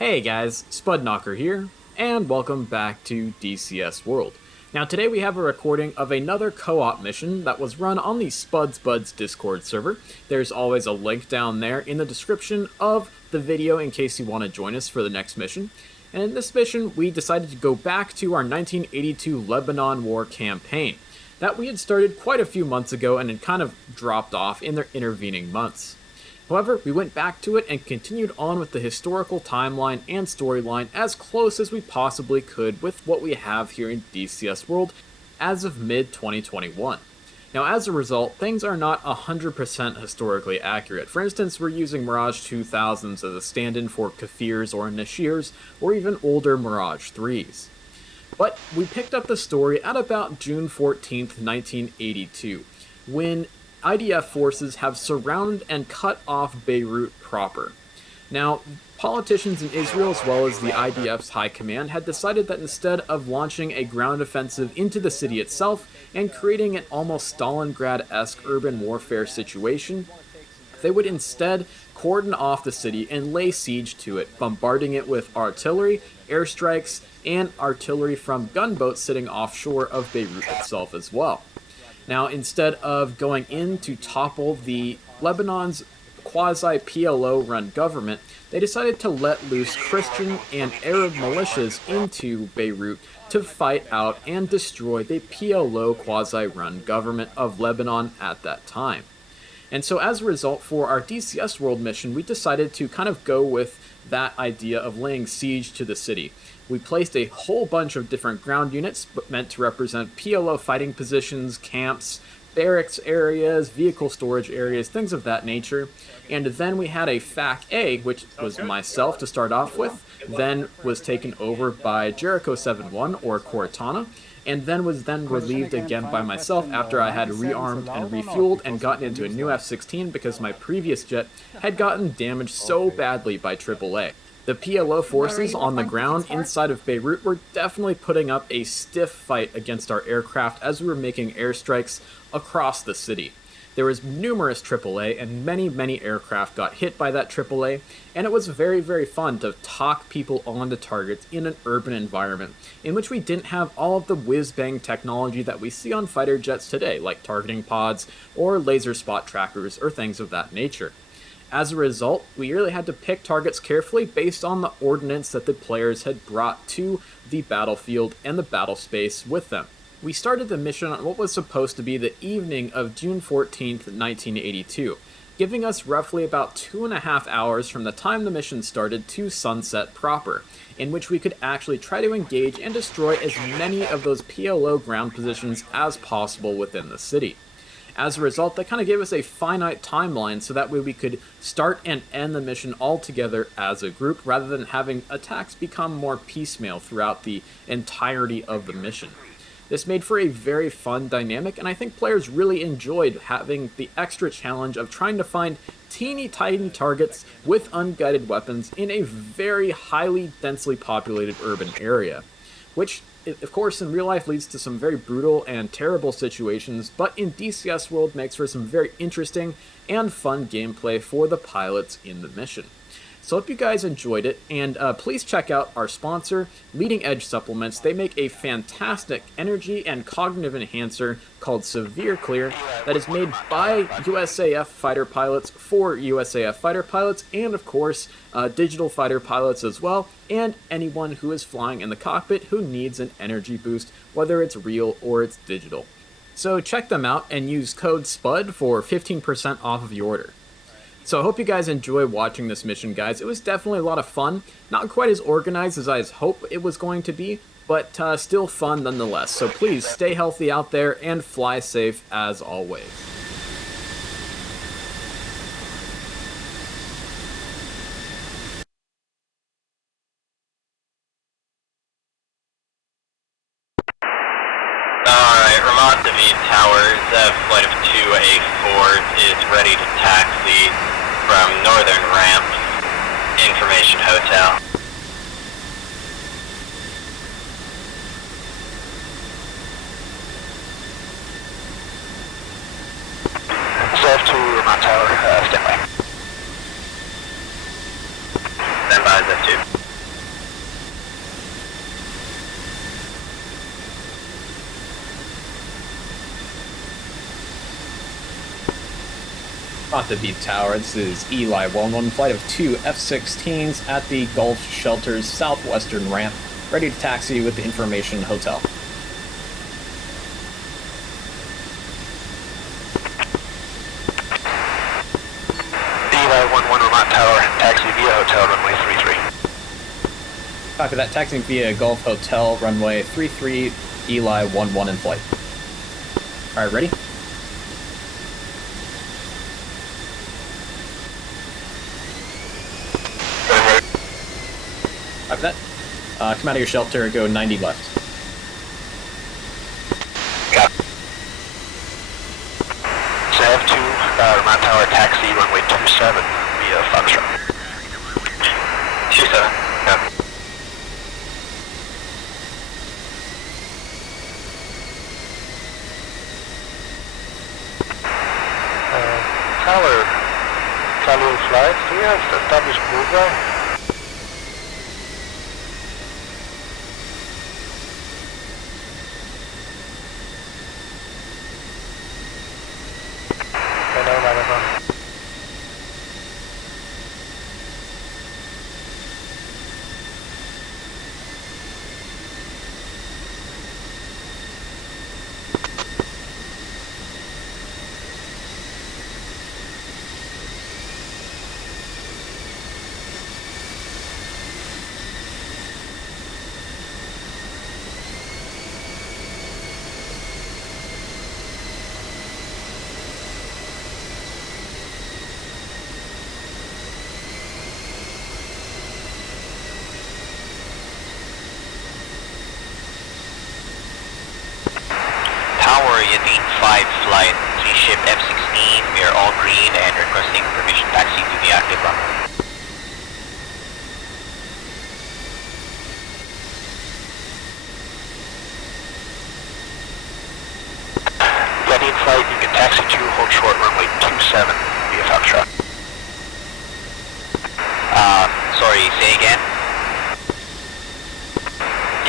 Hey guys, Spudknocker here, and welcome back to DCS World. Now today we have a recording of another co-op mission that was run on the Spuds Buds Discord server. There's always a link down there in the description of the video in case you want to join us for the next mission. And in this mission we decided to go back to our 1982 Lebanon War Campaign that we had started quite a few months ago and had kind of dropped off in the intervening months. However, we went back to it and continued on with the historical timeline and storyline as close as we possibly could with what we have here in DCS World as of mid-2021. Now as a result, things are not 100% historically accurate. For instance, we're using Mirage 2000s as a stand-in for Kafirs or Nashirs, or even older Mirage 3s. But we picked up the story at about June 14th, 1982, when IDF forces have surrounded and cut off Beirut proper. Now, politicians in Israel as well as the IDF's high command had decided that instead of launching a ground offensive into the city itself and creating an almost Stalingrad-esque urban warfare situation, they would instead cordon off the city and lay siege to it, bombarding it with artillery, airstrikes, and artillery from gunboats sitting offshore of Beirut itself as well. Now, instead of going in to topple the Lebanon's quasi-PLO-run government, they decided to let loose Christian and Arab militias into Beirut to fight out and destroy the PLO quasi-run government of Lebanon at that time. And so as a result, for our DCS World mission, we decided to kind of go with that idea of laying siege to the city. We placed a whole bunch of different ground units meant to represent PLO fighting positions, camps, barracks areas, vehicle storage areas, things of that nature. And then we had a FAC A, which was myself to start off with, then was taken over by Jericho 7-1 or Cortana, and then was relieved again by myself after I had rearmed and refueled and gotten into a new F-16 because my previous jet had gotten damaged so badly by AAA. The PLO forces on the ground inside of Beirut were definitely putting up a stiff fight against our aircraft as we were making airstrikes across the city. There was numerous AAA and many aircraft got hit by that AAA, and it was very fun to talk people onto targets in an urban environment in which we didn't have all of the whiz-bang technology that we see on fighter jets today, like targeting pods or laser spot trackers or things of that nature. As a result, we really had to pick targets carefully based on the ordnance that the players had brought to the battlefield and the battle space with them. We started the mission on what was supposed to be the evening of June 14th, 1982, giving us roughly about 2.5 hours from the time the mission started to sunset proper, in which we could actually try to engage and destroy as many of those PLO ground positions as possible within the city. As a result, that kind of gave us a finite timeline so that way we could start and end the mission all together as a group rather than having attacks become more piecemeal throughout the entirety of the mission. This made for a very fun dynamic, and I think players really enjoyed having the extra challenge of trying to find teeny tiny targets with unguided weapons in a very highly densely populated urban area, which of course in real life leads to some very brutal and terrible situations, but in DCS World makes for some very interesting and fun gameplay for the pilots in the mission. So hope you guys enjoyed it, and please check out our sponsor, Leading Edge Supplements. They make a fantastic energy and cognitive enhancer called Severe Clear that is made by USAF fighter pilots for USAF fighter pilots, and of course digital fighter pilots as well, and anyone who is flying in the cockpit who needs an energy boost, whether it's real or it's digital. So check them out and use code SPUD for 15% off of your order. So I hope you guys enjoy watching this mission, guys. It was definitely a lot of fun. Not quite as organized as I hoped it was going to be, but still fun nonetheless. So please stay healthy out there and fly safe as always. Alright, Ramat David Towers, flight of 2A4 is ready to taxi from Northern Ramp, Information Hotel. Self to Ramat Tower, stand by. Stand by, Z2. Not to beat tower, this is Eli 11, flight of 2 F-16s at the Gulf Shelter's southwestern ramp, ready to taxi with the information hotel. Eli 11 Vermont Tower, taxi via hotel runway 33. Copy that, taxiing via Gulf Hotel, runway 33, Eli 11 in flight. Alright, ready? Copy that. Come out of your shelter, go 90 left. Got it. So I have 2 Vermont Tower, taxi runway 27 via Foxtrot. 27, yeah. Tower, Khalil flights, do we have established bullseye? Tower, Yadin 5 flight, 3 ship F-16, we are all green and requesting permission taxi to the active runway. Yadin flight, you can taxi to hold short runway 27 via Foxtrot. Sorry, say again?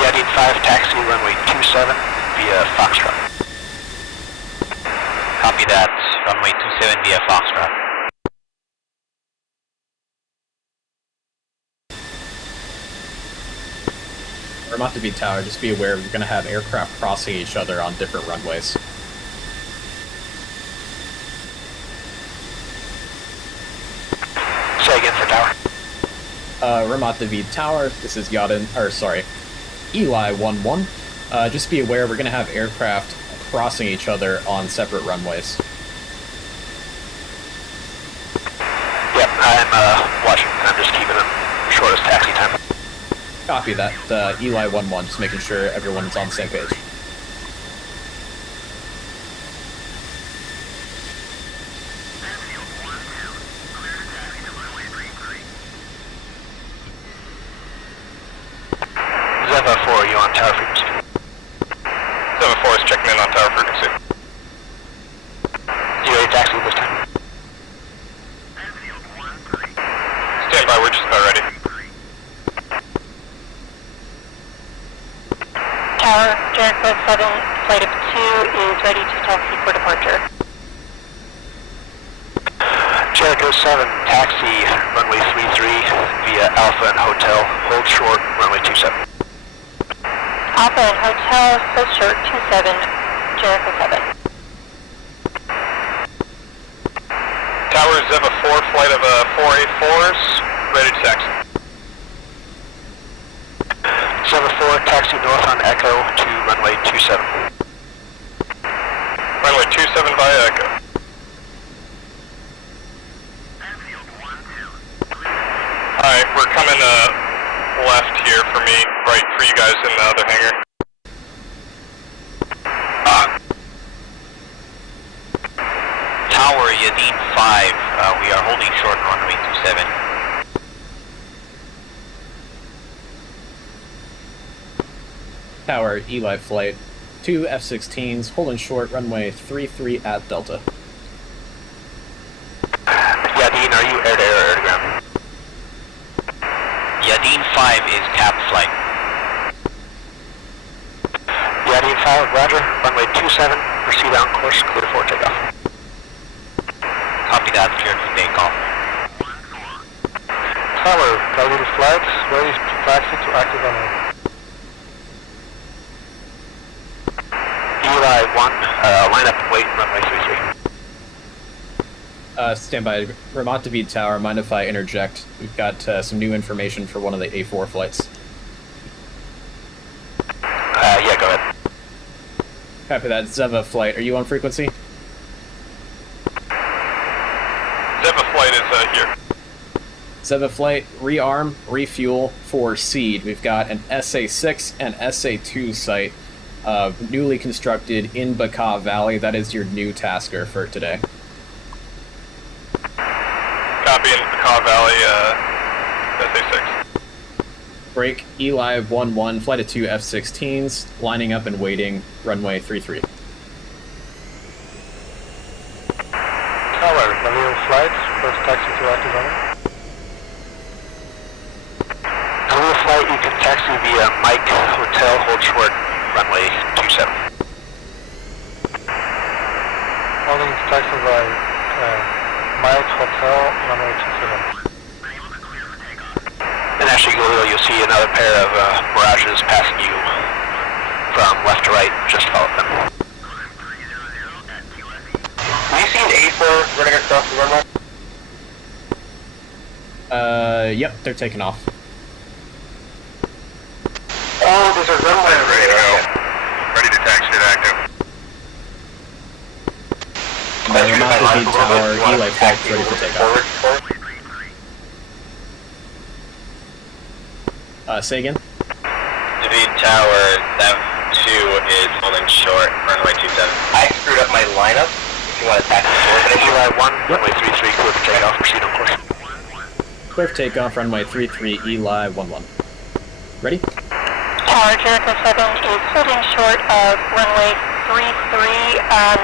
Yadin 5, taxi runway 27 via Foxtrot. Copy that, runway 27 via Foxtrot. Vermont to beat tower, just be aware you're going to have aircraft crossing each other on different runways. Say again for tower. Ramat David Tower, this is Eli 11. Just be aware we're going to have aircraft crossing each other on separate runways. Yep, I'm watching. I'm just keeping them short as taxi time. Copy that, Eli 11, just making sure everyone's on the same page. Zeva 4, are you on tower frequency? Zeva 4 is checking in on tower frequency. You ready to taxi this time? Stand by, we're just about ready. Tower, Jericho 7, flight of 2 is ready to taxi for departure. Jericho 7, taxi runway 33 via Alpha and Hotel, hold short runway 27. Alpha and Hotel, so short 27, Jericho 7. Tower, Zeva 4, flight of 4A4s, ready to taxi. Zeva 4, taxi north on Echo to runway 27. Runway 27 via Echo. Alright, we're coming left here for me, right for you guys in the other hangar. Tower, Yadin 5, we are holding short runway 27. Tower, Eli flight, 2 F-16s, holding short, runway 33 at Delta. Yadin, are you air-to-air or air-to-ground? Yadin 5 is cap flight. Yadin 5, roger, runway 27, proceed on course, clear for takeoff. Copy that, flights, ready to taxi to active runway. Eli 1, line up and wait, runway 33. Stand by. Ramat David Tower, mind if I interject? We've got some new information for one of the A4 flights. Yeah, go ahead. Copy that. Zeva flight, are you on frequency? Zeva flight is here. Zeva flight, rearm, refuel for Seed. We've got an SA-6 and SA-2 site newly constructed in Bekaa Valley. That is your new tasker for today. Copy in Bekaa Valley, SA-6. Break, Eli 1-1, flight of 2 F-16s, lining up and waiting, runway 33. Tower, Navio flight, first taxi to active runway. Navio flight, you can taxi via Mike Hotel, hold short, runway 27. Holding taxi by Mike Hotel, runway 27. And actually, you'll see another pair of Mirages passing you from left to right. Just follow them. Have you seen A4 running across the runway? Yep, they're taking off. Oh, there's a runway Ready to go. Ready to taxi at active. Ramat David Tower, Eli flight, ready for takeoff. Say again? David Tower, that 2 is holding short, runway 27. I screwed up my lineup. If you want to taxi forward, but Eli 1, runway 33, clear for takeoff, proceed on course. Clear for takeoff, runway 33, Eli 1-1. Ready? Tower Jericho 7 is holding short of runway 33 at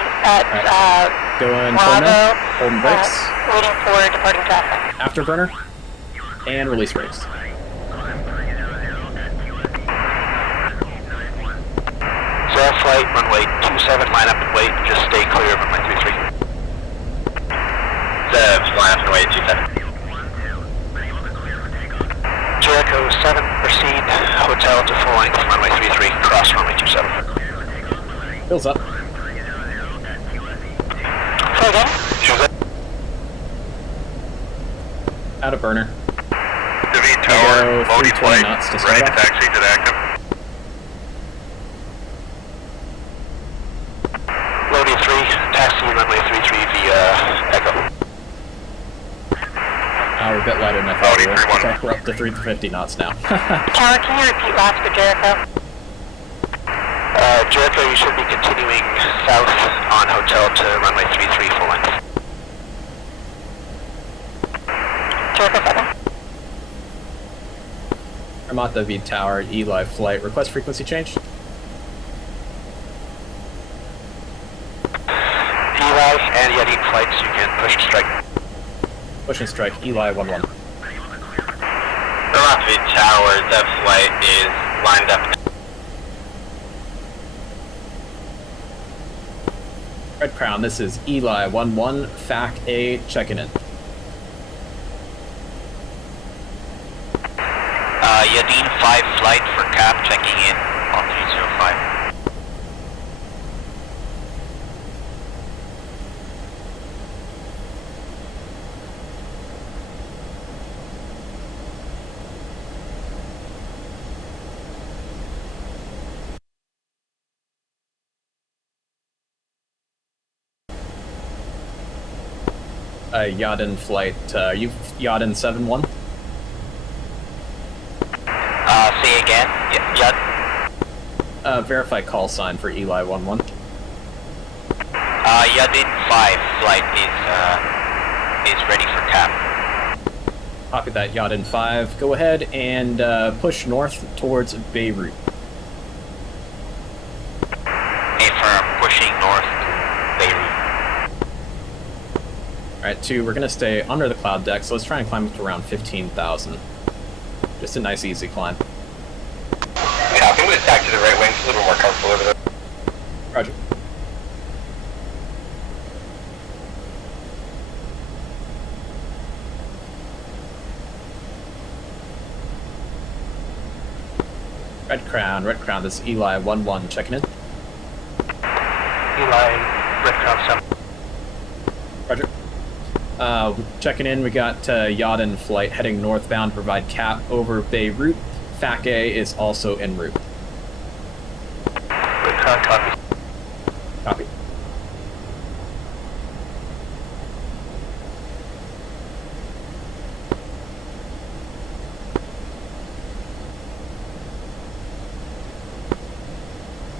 Going Bravo, now. Holding brakes. waiting for departing traffic. Afterburner. And release brakes. Zero flight, runway 27, line up and wait, just stay clear of runway 33. Zev, line up and wait 27. Jericho 7, proceed, hotel to full length, runway 33, cross runway 27. Fills up. Say again? Out of burner. David Go Tower, loading 320 flight, knots to ready start to off. taxi to active. Loading 3, taxi runway 33 via Echo. We're a bit lighter than I thought we were. 31. Okay, we're up to 350 knots now. Tower, can you repeat last for Jericho? Jericho, you should be continuing south on hotel to runway 33 full length. Jericho 7. Ramat David Tower, Eli flight. Request frequency change. Eli and Yadin flights, you can push and strike. Push and strike, Eli 1-1. Ramat David Tower, that flight is lined up. Red Crown, this is Eli 1-1, FAC A, checking in. Yadin 5 flight for cap, checking in on 305. Yadin flight, you Yadin 7-1? Say again? Yad. Verify call sign for Eli 1-1. Yadin 5 flight is ready for cap. Copy that, Yadin 5. Go ahead and push north towards Beirut. Affirm, pushing north to Beirut. Alright, 2, we're gonna stay under the cloud deck, so let's try and climb up to around 15,000. Just a nice easy climb. Copy, I'm going to tack to the right wing, it's a little more comfortable over there. Roger. Red Crown, this is Eli 1-1 checking in. Eli, Red Crown 7. Roger. Checking in, we got Yacht in flight heading northbound, provide cap over Beirut. FAC A is also en route. Red Crown, copy. Copy.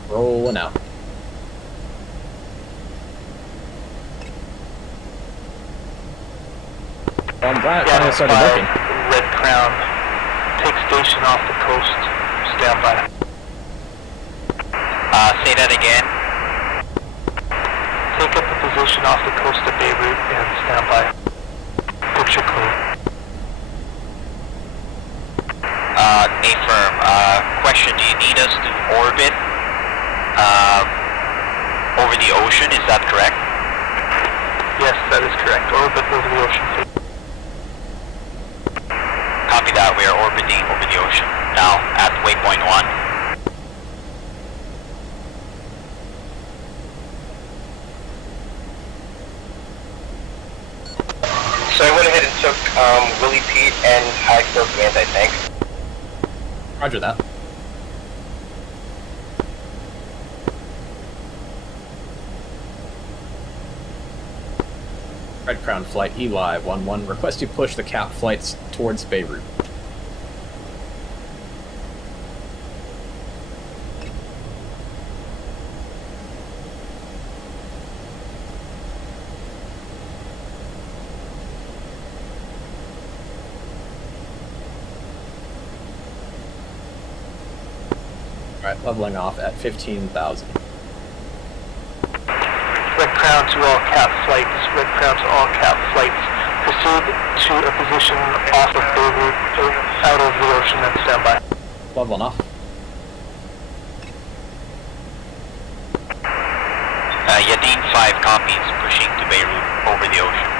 Rolling out. Well, I'm glad it finally started working. Red Crown, take station off the coast, stand by. Say that again. Take up a position off the coast of Beirut and stand by. Picture clear. Affirm. Question, do you need us to orbit over the ocean, is that correct? Yes, that is correct. Orbit over the ocean. Copy that, we are orbiting over the ocean. Now, at waypoint 1. So I went ahead and took Willie Pete and high explosive anti-tank. Roger that. Red Crown flight Eli 1-1. Request you push the cap flights towards Beirut. Alright, leveling off at 15,000. Red Crown to all cap flights. Red Crown to all cap flights. Proceed to a position off of Beirut, out of the ocean and stand by. Leveling off. Yadin 5 copies, pushing to Beirut over the ocean.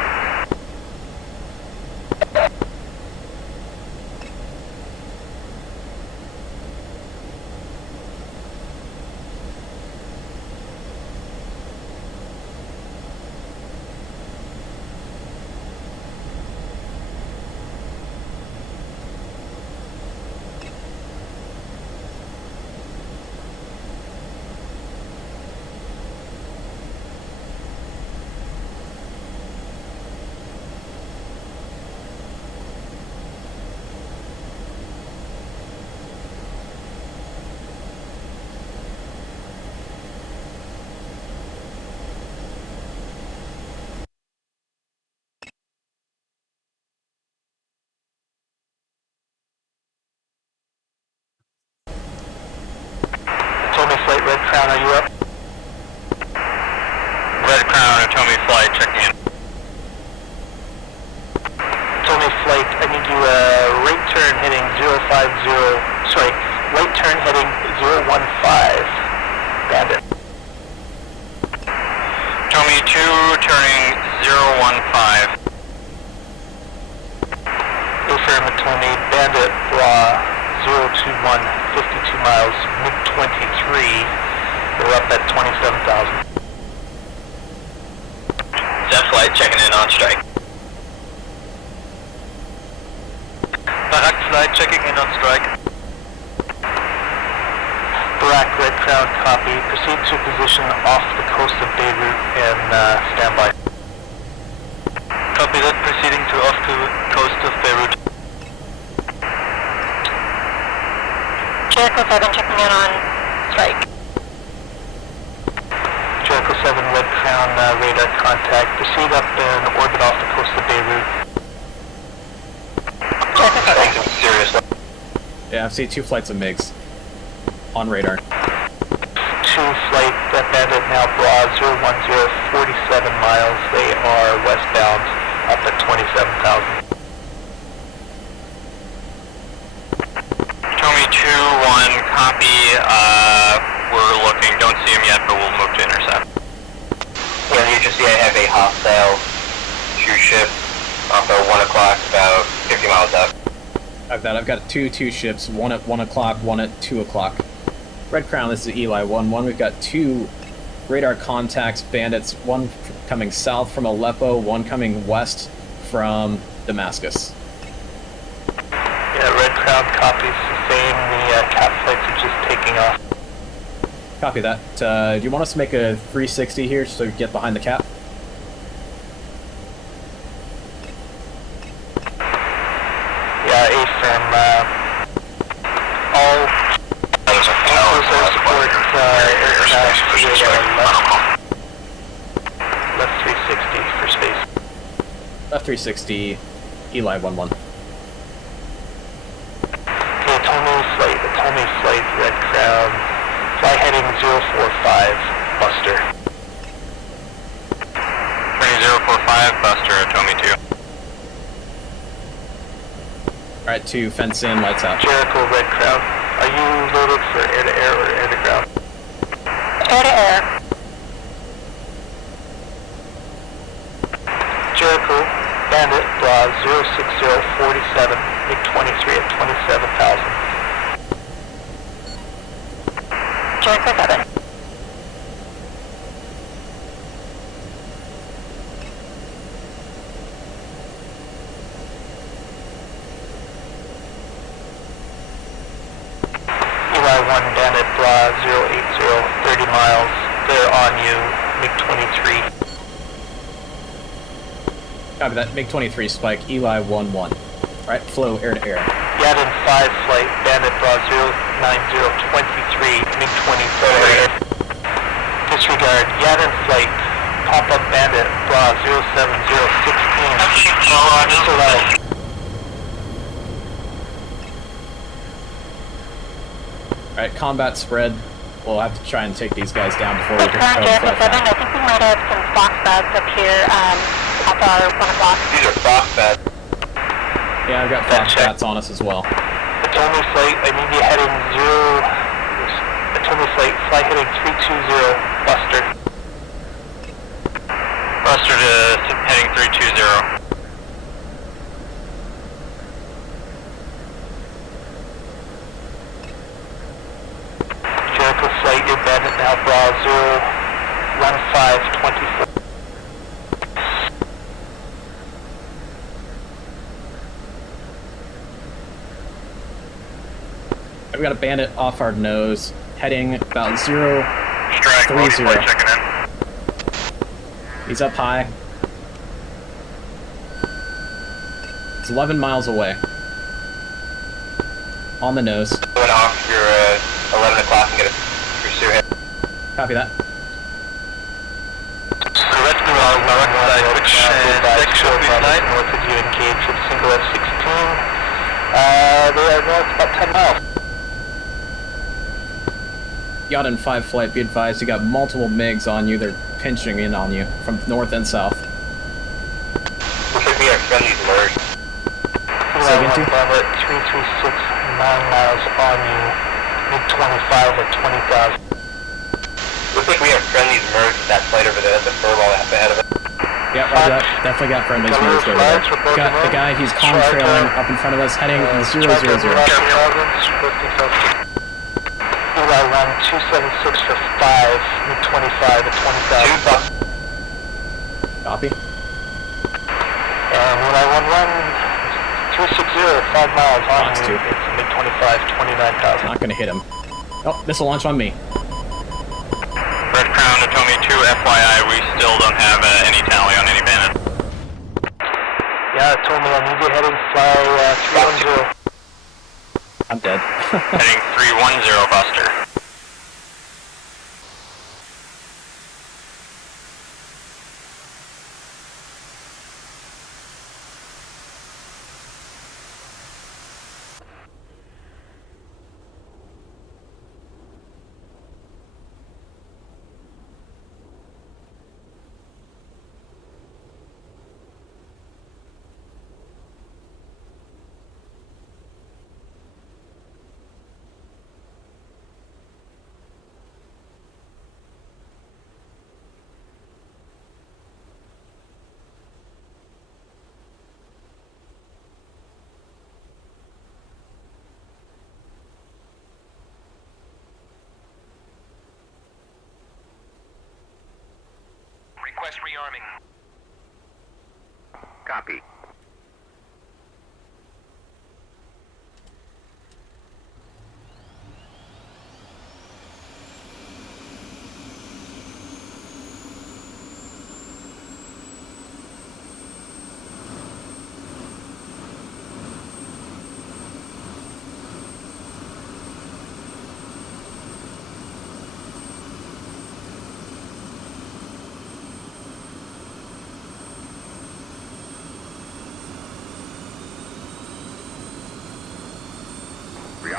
Red Crown, are you up? Red Crown, Atomi Flight, checking in. Atomi Flight, I need you right turn heading 050, sorry, right turn heading 015, Bandit. Atomi 2, turning 015. Affirm Atomi, Bandit, blah, 021, 52 miles, mid-23. We're up at 27,000. Zep Flight checking in on strike. Barak Flight checking in on strike. Barak, Red Crown, copy. Proceed to position off the coast of Beirut and stand by. Copy that, proceeding to off the coast of Beirut. Jericho 7 checking in on strike. Jericho 7, Red Crown, radar contact. Proceed up and orbit off the coast of Beirut. Jericho 7. Seriously. Yeah, I've seen 2 flights of MiGs on radar. 2 flight, Bandit now broad, 010, 47 miles. They are westbound, up at 27,000. Atomi 2-1, copy. We're looking, don't see him yet, but we'll move to intercept. Yeah, you just see I have a hostile cruise ship off at 1 o'clock, about 50 miles out. I've got two ships, one at 1 o'clock, one at 2 o'clock. Red Crown, this is Eli 1-1. We've got 2 radar contacts, bandits, one coming south from Aleppo, one coming west from Damascus. Yeah, Red Crown copies the same. The cap flights are just taking off. Copy that. Do you want us to make a 360 here so we get behind the cap? Yeah, affirm. All support aircraft left 360 for space. Left 360, Eli 1-1. Okay, Atomy flight, Red Crown. Fly heading 045, Buster. 045, Buster, Atomy 2. Alright, 2, fence in, lights out. Jericho, Red Crown. Are you loaded for air-to-air or air-to-ground? Air-to-air. Jericho, Bandit, Bra 06047, MiG-23 at 27,000. Jericho 7. Eli 1, Bandit, Bra 080, 30 miles. They're on you, MiG-23. Copy that. MiG-23 spike, Eli 1-1. Alright, flow air-to-air. Yadin 5 flight, Bandit, Bra 09023, MiG-24. Disregard, Yadin flight, pop-up Bandit, Bra 07016. Missile out. Alright, combat spread. We'll have to try and take these guys down before we Red can Crown, go Jericho for 7, I think we might have some Fox Buds up here at our 1 o'clock. These are soft beds. Yeah, I've got Fox bats on us as well. Atomy flight, I need you heading Atomy flight, fly heading 320, Buster. Buster to heading 320. Jericho flight, your Bandit now, Bra 01524. I've got a bandit off our nose, heading about 030. Strike, multi-flight checking in. He's up high. It's 11 miles away. On the nose. Going off your 11 o'clock and get a pursue hit. Copy that. Red Crown, north side, which section tonight? North of you engage with single F-16. They are north about 10 miles. Yadin 5 flight, be advised, you got multiple MiGs on you. They're pinching in on you from north and south. Looks like we have friendlies merged. Second two. Bomber at 336, 9 miles on you. MiG-25 at 20,000. Looks like we have friendlies merged with that flight over there. That's a furball that's ahead of it. Yeah, roger that. Definitely got friendlies merged over there. Got the guy, he's contrailing up in front of us, heading 000. Eli 1, 276 for 5, MiG-25 at 20,000. Copy. And Eli 1, 360, 5 miles on Fox you. 2. It's MiG-25, 29,000. Not gonna hit him. Oh, missile launch on me. Red Crown, Atomy 2, FYI, we still don't have any tally on any bandits. Yeah, it told me I need you heading fly 310. I'm dead. Heading 310, Buster.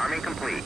Arming complete.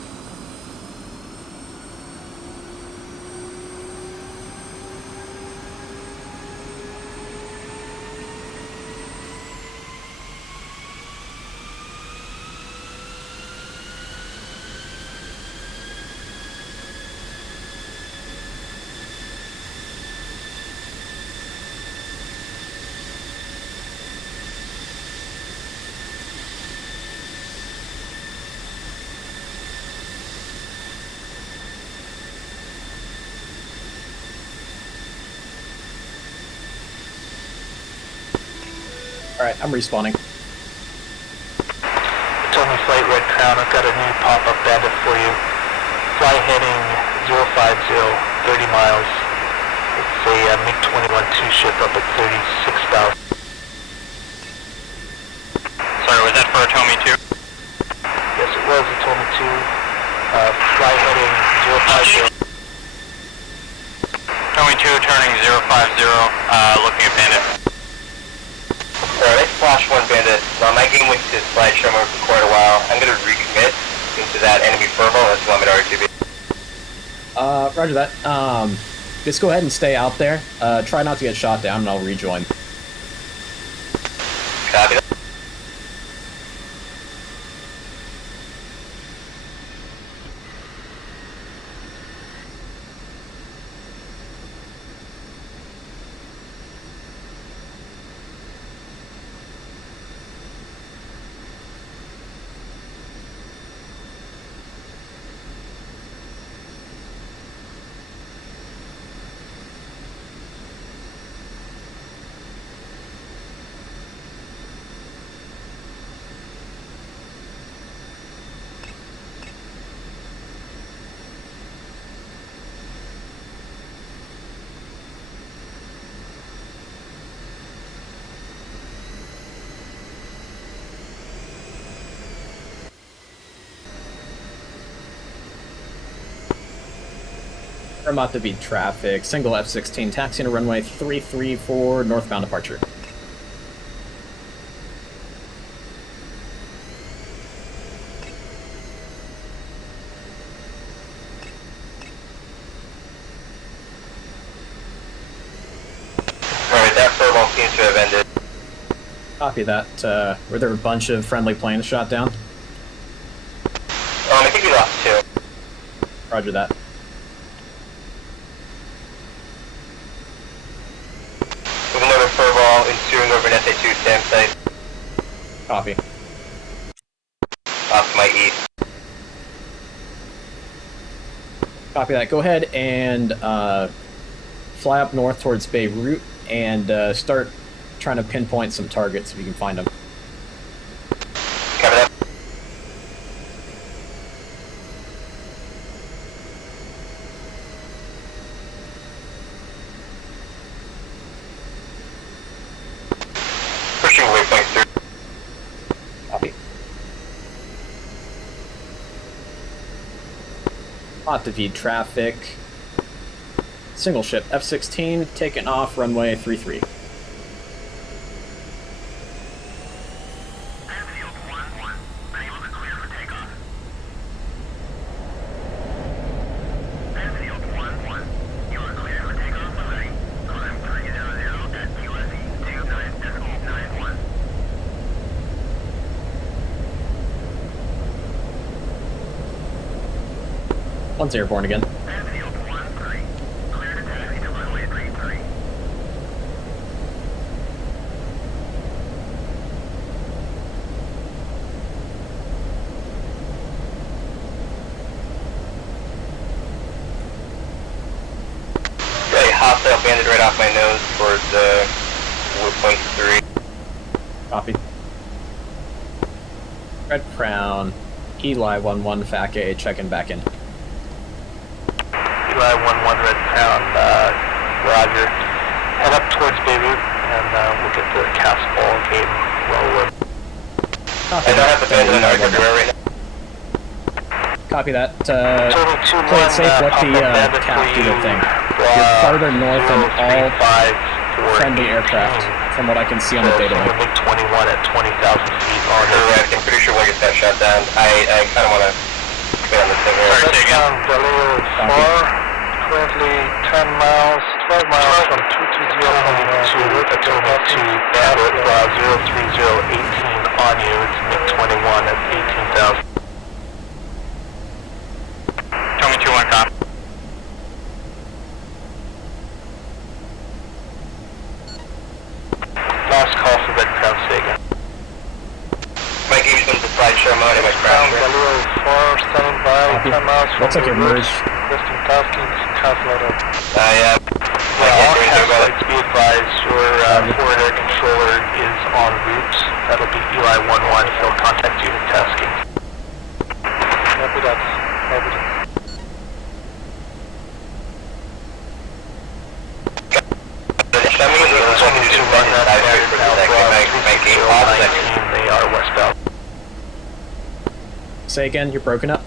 Alright, I'm respawning. Tony Flight Red Crown, I've got a new pop-up bandit for you. Fly heading 050, 30 miles. It's a MiG-21 two-ship up at 36,000. Sorry, was that for a Tomy 2? Yes, it was a Tony 2. Fly heading 050. Tomy 2 turning 050, looking at bandit. Alright, Flash 1 Bandit. My game went to slideshow mode for quite a while. I'm going to recommit into that enemy furball. That's one at RTB. Roger that. Just go ahead and stay out there. Try not to get shot down and I'll rejoin. Copy that. I'm about to beat traffic. Single F-16 taxiing to runway 334 northbound departure. Alright, that furball seems to have ended. Copy that. Were there a bunch of friendly planes shot down? I think we lost 2. Roger that. With another furball ensuing over an SA-2 SAM site. Copy. Off my east. Copy that. Go ahead and fly up north towards Beirut and start trying to pinpoint some targets if you can find them. Cover that. Pushing waypoint through. Copy. Hot to feed traffic. Single ship F-16 taking off runway 33. One's airborne again. Hostile bandit right off my nose towards point 3. Copy. Red Crown, Eli 11 FAC-A checking back in. Eli 11 Red Crown, Roger. Head up towards Beirut and we'll get the cast ball game rolling. Copy I don't have the bandit in our right now. Copy that. Play it safe, let the cap do the thing. You're farther north than all friendly aircraft, from what I can see on the data link. MiG-21 at 20,000 feet on Correct, I'm pretty sure we'll get that shot down. I kind of want to me on this thing here. Sorry, say again. Galileo is far. Currently 10 miles, 12 miles from 220 to Atomi to Beirut, 03018 on you. It's MiG-21 at 18,000. Atomi 2-1, copy. Last call for Red Crown, say again. My game's been the slideshow mode in my crown. Galileo is far, standing by, 10 miles from Looks like it Beirut. merged. Western Tasking, Castle. Yeah. All cast be advised, your forward air controller is en route. That'll be Eli 11, he'll contact you with tasking. Copy that. Copy that. They are westbound. Say again, you're broken up.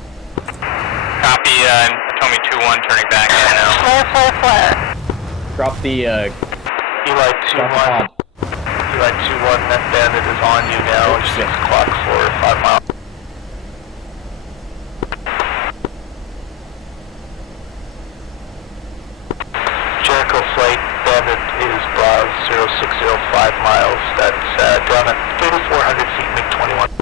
Copy, Atomi 2-1 turning back in now. Flare. Drop the, Eli drop the 2-1. pod. Eli 2-1, that bandit is on you now. It's 6 o'clock for 5 miles. Jericho flight, bandit is Braz 0605 miles. That's down at 3,400 feet, MiG-21.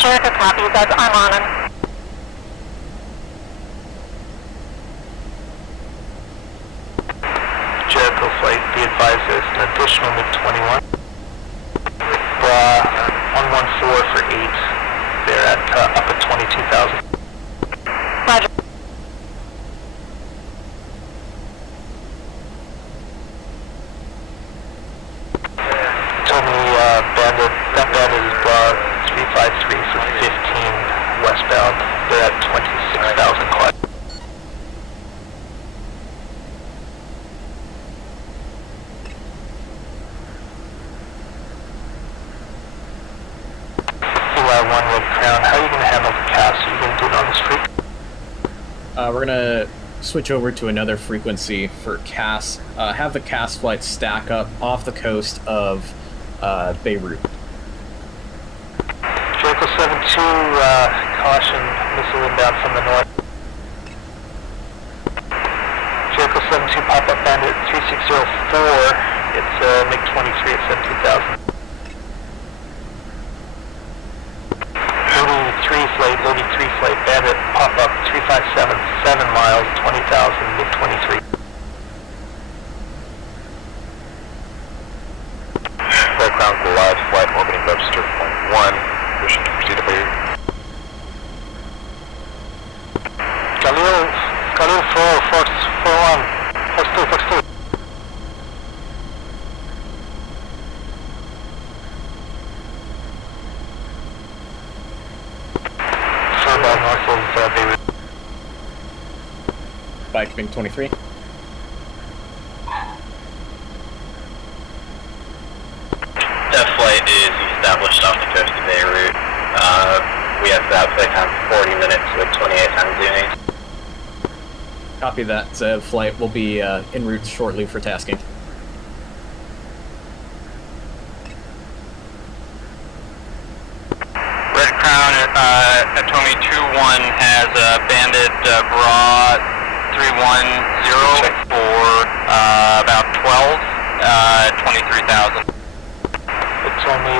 Jericho copy, that's I'm on him. Jericho flight, be advised there's an additional MiG-21. 114 for 8. They're at up at 22,000. Roger. Told me that bandit is 353 for 15 westbound. They're at 26,000 climb. Eli 1 Red Crown, how are you going to handle the cast? Are you going to do it on the street? We're gonna switch over to another frequency for CAS. Have the CAS flights stack up off the coast of Beirut. Jericho 7-2, caution, missile inbound from the north. Jericho 7-2, pop-up bandit 3604, it's MiG-23 at 17,000. Loading 3 flight, bandit, pop-up 3577 miles, 20,000, MiG-23. Red Crown Live flight orbiting Webster Point 1, wishing to proceed to Beirut. Galil 4, Fox 4-1, Fox 2, Fox 2. Furbound north of Beirut. Bike MiG-23. That flight is established off the coast of Beirut. We have that flight time for 40 minutes with 28 times units. Copy that. Flight will be en route shortly for tasking. Red Crown, Atomi 2-1 has bandit Bra 310 for about 12, 23,000. It's only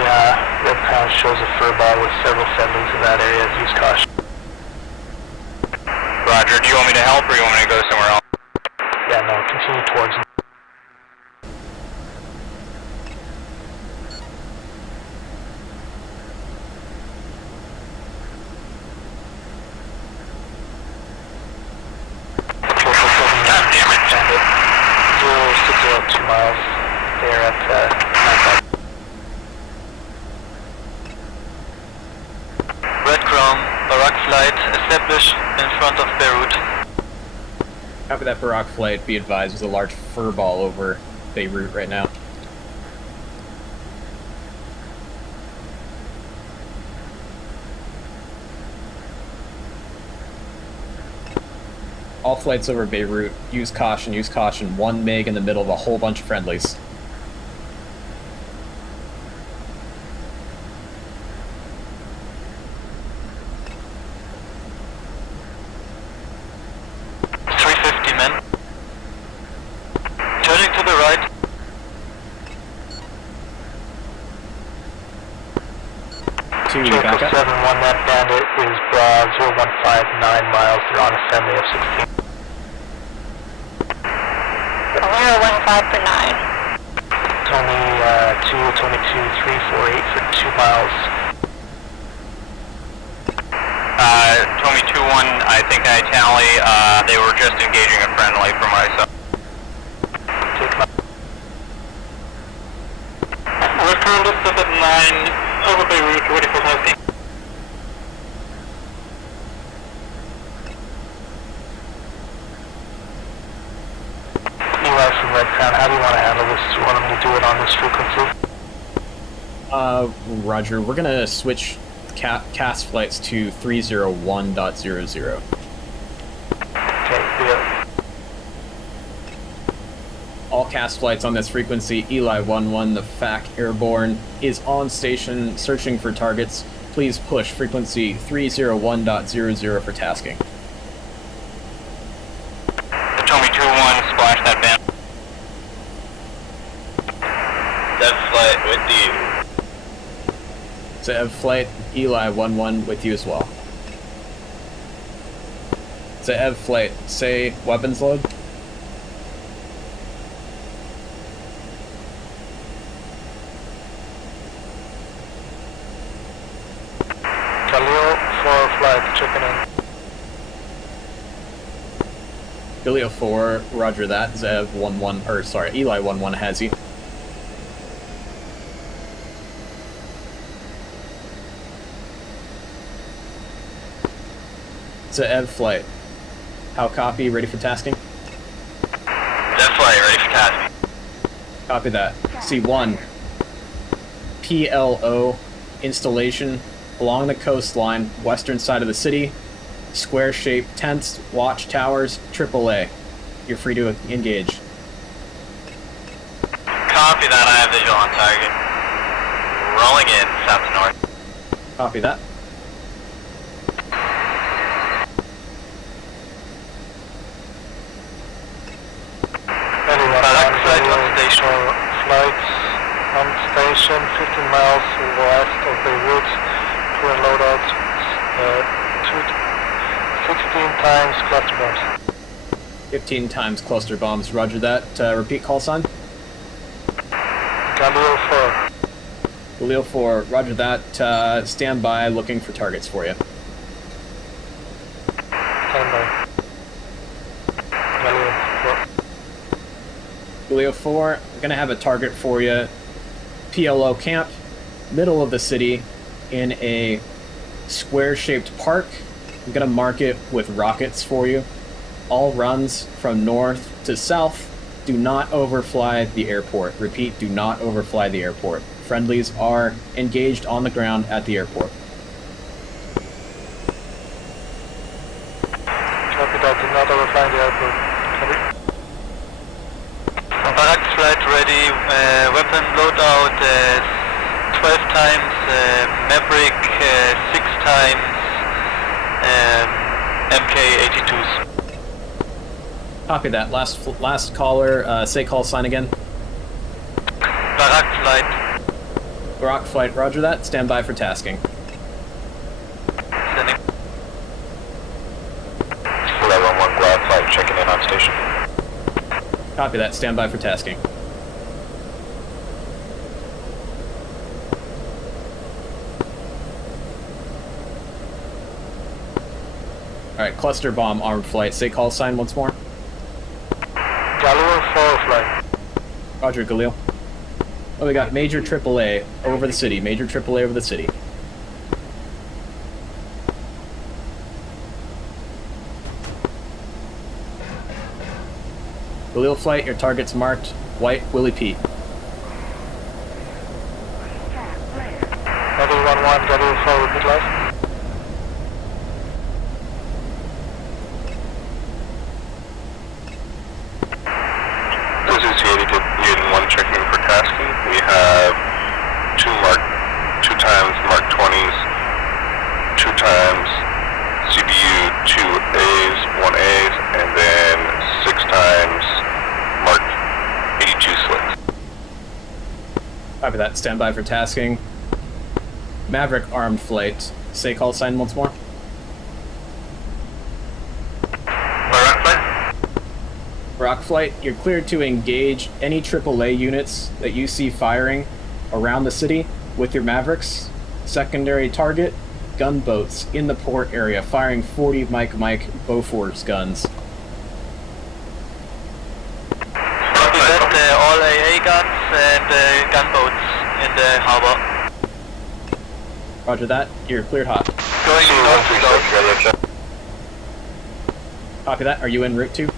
Red Crown shows a furball with several friendlies in that area. Use caution. Roger, do you want me to help or you want me to go somewhere else? Yeah, no, continue towards. God damn it. 0602 miles. They're at 9,000. Red Crown, Barak flight established in front of Beirut. Copy that, Barak flight. Be advised, there's a large furball over Beirut right now. All flights over Beirut, use caution, use caution. 1 MiG in the middle of a whole bunch of friendlies. 2, Jericho back up. 7-1, that bandit is 0159 miles. They're on assembly F-16. 015 for 9. Tony 222 348 for 2 miles. Tommy 2-1, I think I tally, they were just engaging a friendly for myself. Return to 79 over Beirut, ready for tasking. Eli from Red Crown, how do you want to handle this? Do you want them to do it on this frequency? Roger. We're gonna switch CAS flights to 301.00. Okay, yeah. All CAS flights on this frequency, Eli 1-1, the FAC Airborne, is on station searching for targets. Please push frequency 301.00 for tasking. Tommy 2-1, splash that band. That flight with you. Zev flight, Eli 1-1 with you as well. Zev flight, say weapons load. Khalil for flight, checking in. Galileo 4, roger that. Zev 1-1, or sorry, Eli 1-1 has you. Zev flight. How copy? Ready for tasking? That flight, ready for tasking. Copy that. C1. PLO installation along the coastline, western side of the city. Square-shaped tents, watchtowers, AAA. You're free to engage. Copy that, I have visual on target. Rolling in, south to north. Copy that. Flights on station 15 miles west of Beirut. Current loadouts 16 times cluster bombs. 15 times cluster bombs. Roger that. Repeat call sign. Galileo 4. Galileo 4. Roger that. Stand by looking for targets for you. Stand by. Galileo 4. Galileo 4, I'm going to have a target for you. PLO camp, middle of the city, in a square-shaped park. I'm going to mark it with rockets for you. All runs from north to south. Do not overfly the airport. Repeat, do not overfly the airport. Friendlies are engaged on the ground at the airport. Copy that, do not overfly the airport. Copy. Barak flight ready, weapon loadout 12 times, Maverick 6 times, MK-82s. Copy that. Last caller, say call sign again. Barak flight. Barak flight, roger that. Stand by for tasking. Sending. 11-1 Glad flight checking in on station. Copy that. Stand by for tasking. Alright, cluster bomb armed flight. Say call sign once more. Galileo 4 flight. Roger, Galil. Oh, we got Major AAA over the city. Major AAA over the city. Galil flight, your target's marked. White, Willie Pete. Galileo 1-1, Galileo 4 repeat live. This is Unit 1 checking in for tasking. We have 2 times Mark 20s, 2 times CBU 2As, 1As, and then 6 times Mark 82 slicks. Copy that. Stand by for tasking. Maverick armed flight. Say call sign once more. Rock Flight, you're cleared to engage any AAA units that you see firing around the city with your Mavericks. Secondary target, gunboats in the port area firing 40 Mike Bofors guns. Copy that, all AA guns and gunboats in the harbor. Roger that, you're cleared hot. Going north to south. Copy that, are you en route to?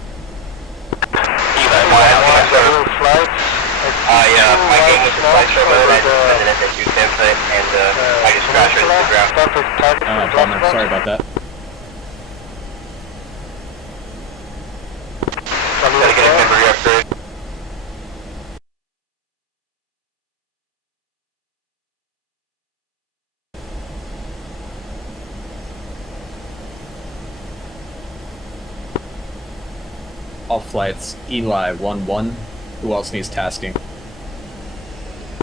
My game was a slideshow mode, I just sent it into use input, and I just crashed right into the ground. Bummer, sorry about that. Gotta get a memory upgrade. All flights, Eli 1-1. Who else needs tasking?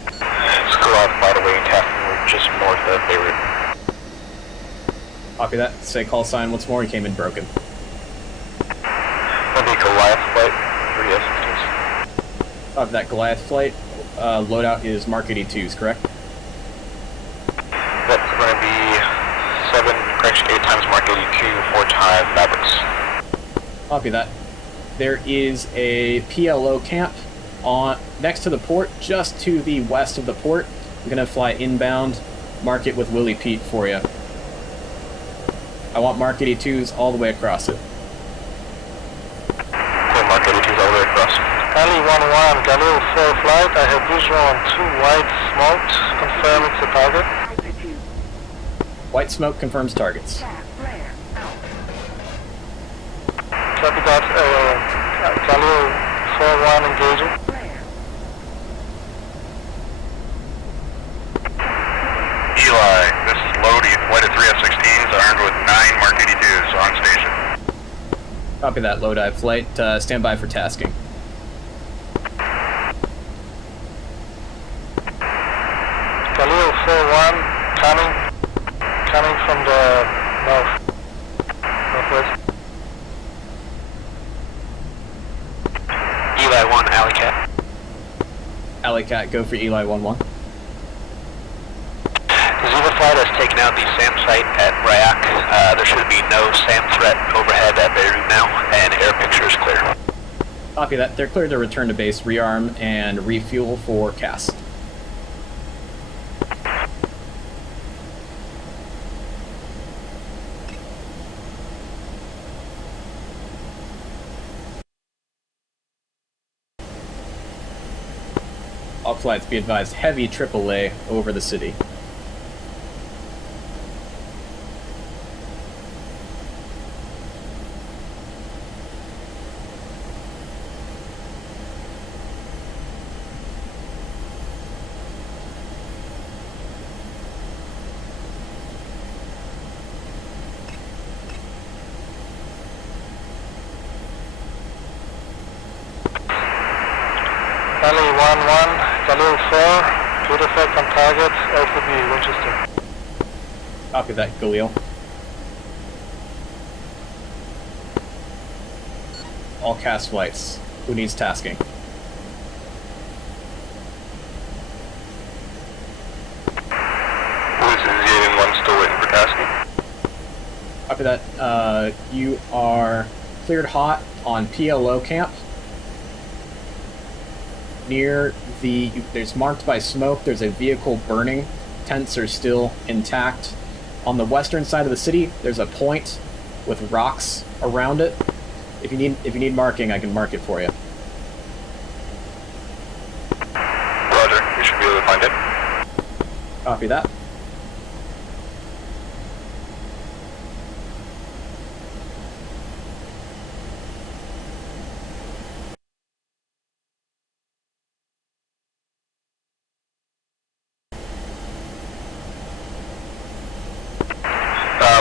Squad, by the way, Captain, we're just north of Beirut. Copy that. Say call sign once more. He came in broken. That'll be Goliath flight, 3 F-16s. Copy that Goliath flight. Loadout is Mark 82s, correct? That's going to be 8 times Mark 82, 4 times Mavericks. Copy that. There is a PLO camp next to the port, just to the west of the port. I'm going to fly inbound, mark it with Willie Pete for you. I want Mark 82s all the way across it. Okay, Mark 82s all the way across. Ali 1-1, Galil 4 flight, I have visual on 2 white smoked, confirm it's a target. White smoke confirms targets. Copy that, Galil 4-1 engaging. Eli, this is Lodi, flight of 3 F-16s armed with 9 Mark 82s on station. Copy that, Lodi flight. Stand by for tasking. Galil 4-1, coming from the northwest. Eli 1, Alley Cat. Alley Cat, go for Eli 1-1. The Zulu flight has taken out the SAM site at Rayak. There should be no SAM threat overhead at Beirut now, and air picture is clear. Copy that. They're clear to return to base, rearm, and refuel for CAS. All flights, be advised, heavy AAA over the city. Ali 1-1, Galil 4, good effect on target, LTB, Winchester. Copy that, Galil. All CAS flights. Who needs tasking? Who's in 1 still waiting for tasking? Copy that. You are cleared hot on PLO camp. Near there's marked by smoke, there's a vehicle burning. Tents are still intact. On the western side of the city, there's a point with rocks around it. If you need marking, I can mark it for you. Roger, we should be able to find it. Copy that.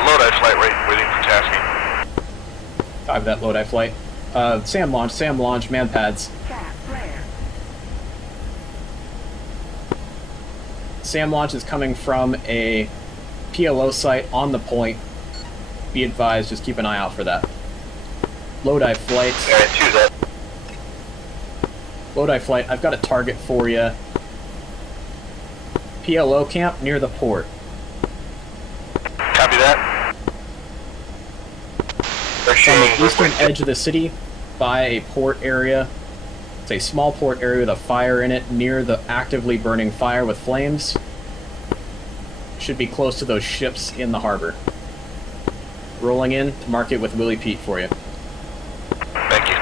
Lodi flight waiting for tasking. Copy that, Lodi flight. SAM launch, man pads. SAM launch is coming from a PLO site on the point. Be advised, just keep an eye out for that. Lodi flight. Alright, choose up. Lodi flight, I've got a target for you. PLO camp near the port. Copy that. It's on the eastern edge of the city by a port area. It's a small port area with a fire in it near the actively burning fire with flames. Should be close to those ships in the harbor. Rolling in to mark it with Willie Pete for you. Thank you.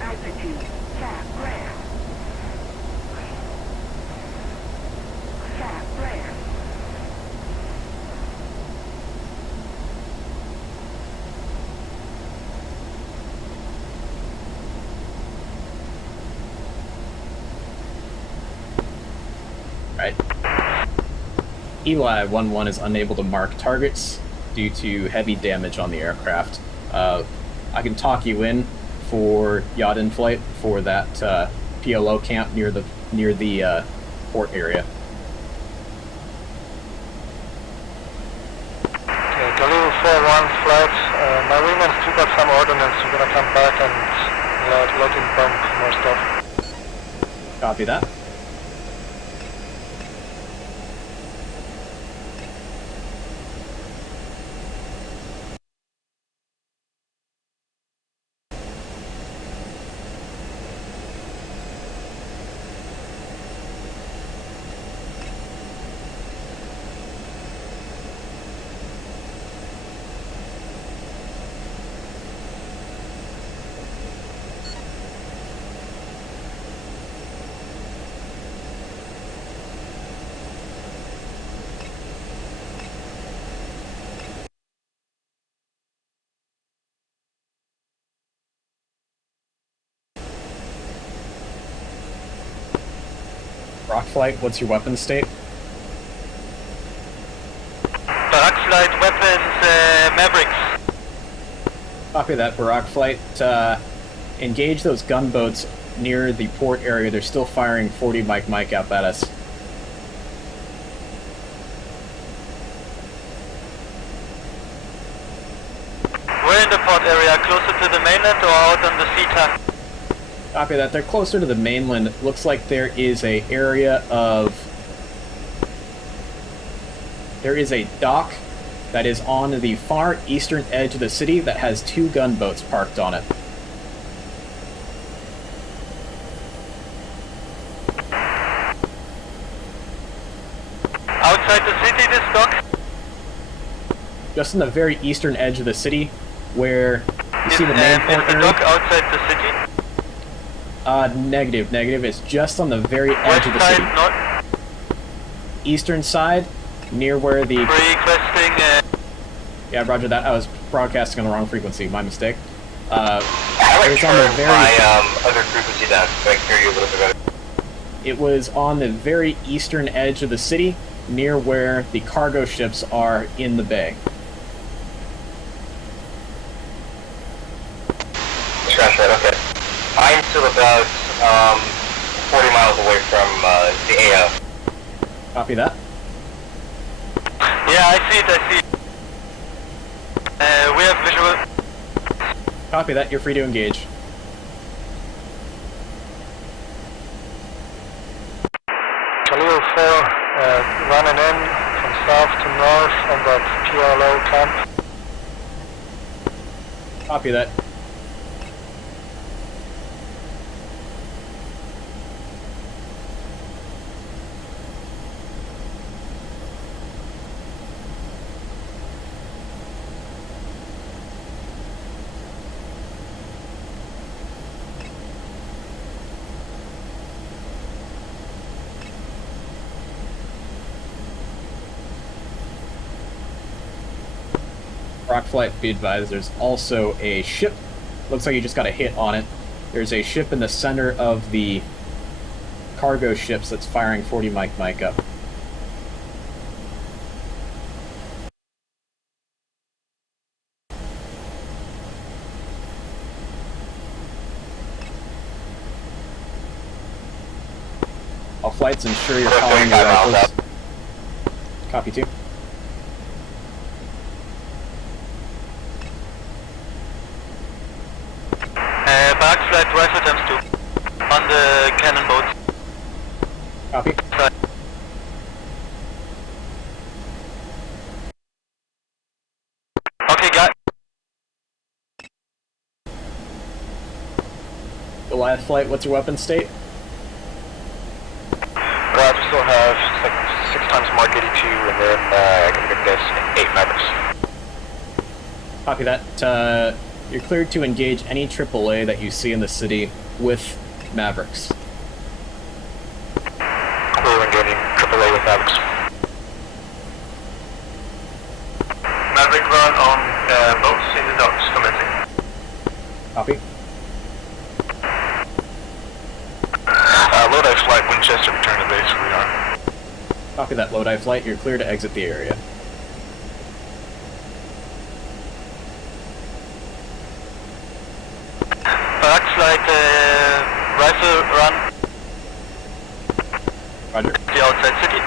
Altitude, flat rare. Flat rare. Right. Eli 1-1 is unable to mark targets due to heavy damage on the aircraft. I can talk you in for yacht in flight for that PLO camp near the port area. Okay, Galil 4-1 flight. My wingman took up some ordnance. We're gonna come back and let him bump more stuff. Copy that. Rock flight, what's your weapon state? Barak flight weapons, Mavericks. Copy that, Barak flight. Engage those gunboats near the port area. They're still firing 40 Mike up at us. We're in the port area, closer to the mainland or out on the sea tack? Copy that. They're closer to the mainland. It looks like there is a dock that is on the far eastern edge of the city that has 2 gunboats parked on it. Outside the city, this dock? Just on the very eastern edge of the city, where you see the main port Is the area. dock outside the city? Negative. It's just on the very edge West of the side, city. north? Eastern side, near where the... Requesting, Yeah, roger that. I was broadcasting on the wrong frequency. My mistake. I would It was on the turn very... my other frequency down so I can hear you a little bit better. It was on the very eastern edge of the city, near where the cargo ships are in the bay. Scratch that, okay. I'm still about 40 miles away from the AO. Copy that. Yeah, I see it. We have visual. Copy that. You're free to engage. Khalil 4, running in from south to north on that PLO camp. Copy that. Rock flight, be advised, there's also a ship. Looks like you just got a hit on it. There's a ship in the center of the cargo ships that's firing 40 Mike up. All flights, ensure you're following your rifles. Copy 2. Back flight rifle times 2 on the cannon boats. Copy. Okay, got. Goliath flight, what's your weapon state? Glad we still have like 6 times Mark 82, and then I can give this 8 Mavericks. Copy that. You're cleared to engage any AAA that you see in the city with Mavericks. Clear engaging AAA with Mavericks. Maverick run on boats in the docks commencing. Copy. Lodi flight Winchester return to base, we are. Copy that, Lodi flight. You're clear to exit the area. Back flight rifle run. Roger. The outside city.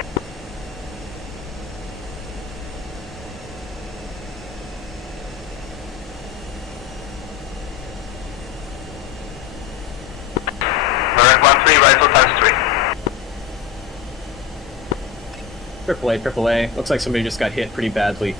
Mark 13 rifle times 3. AAA. Looks like somebody just got hit pretty badly.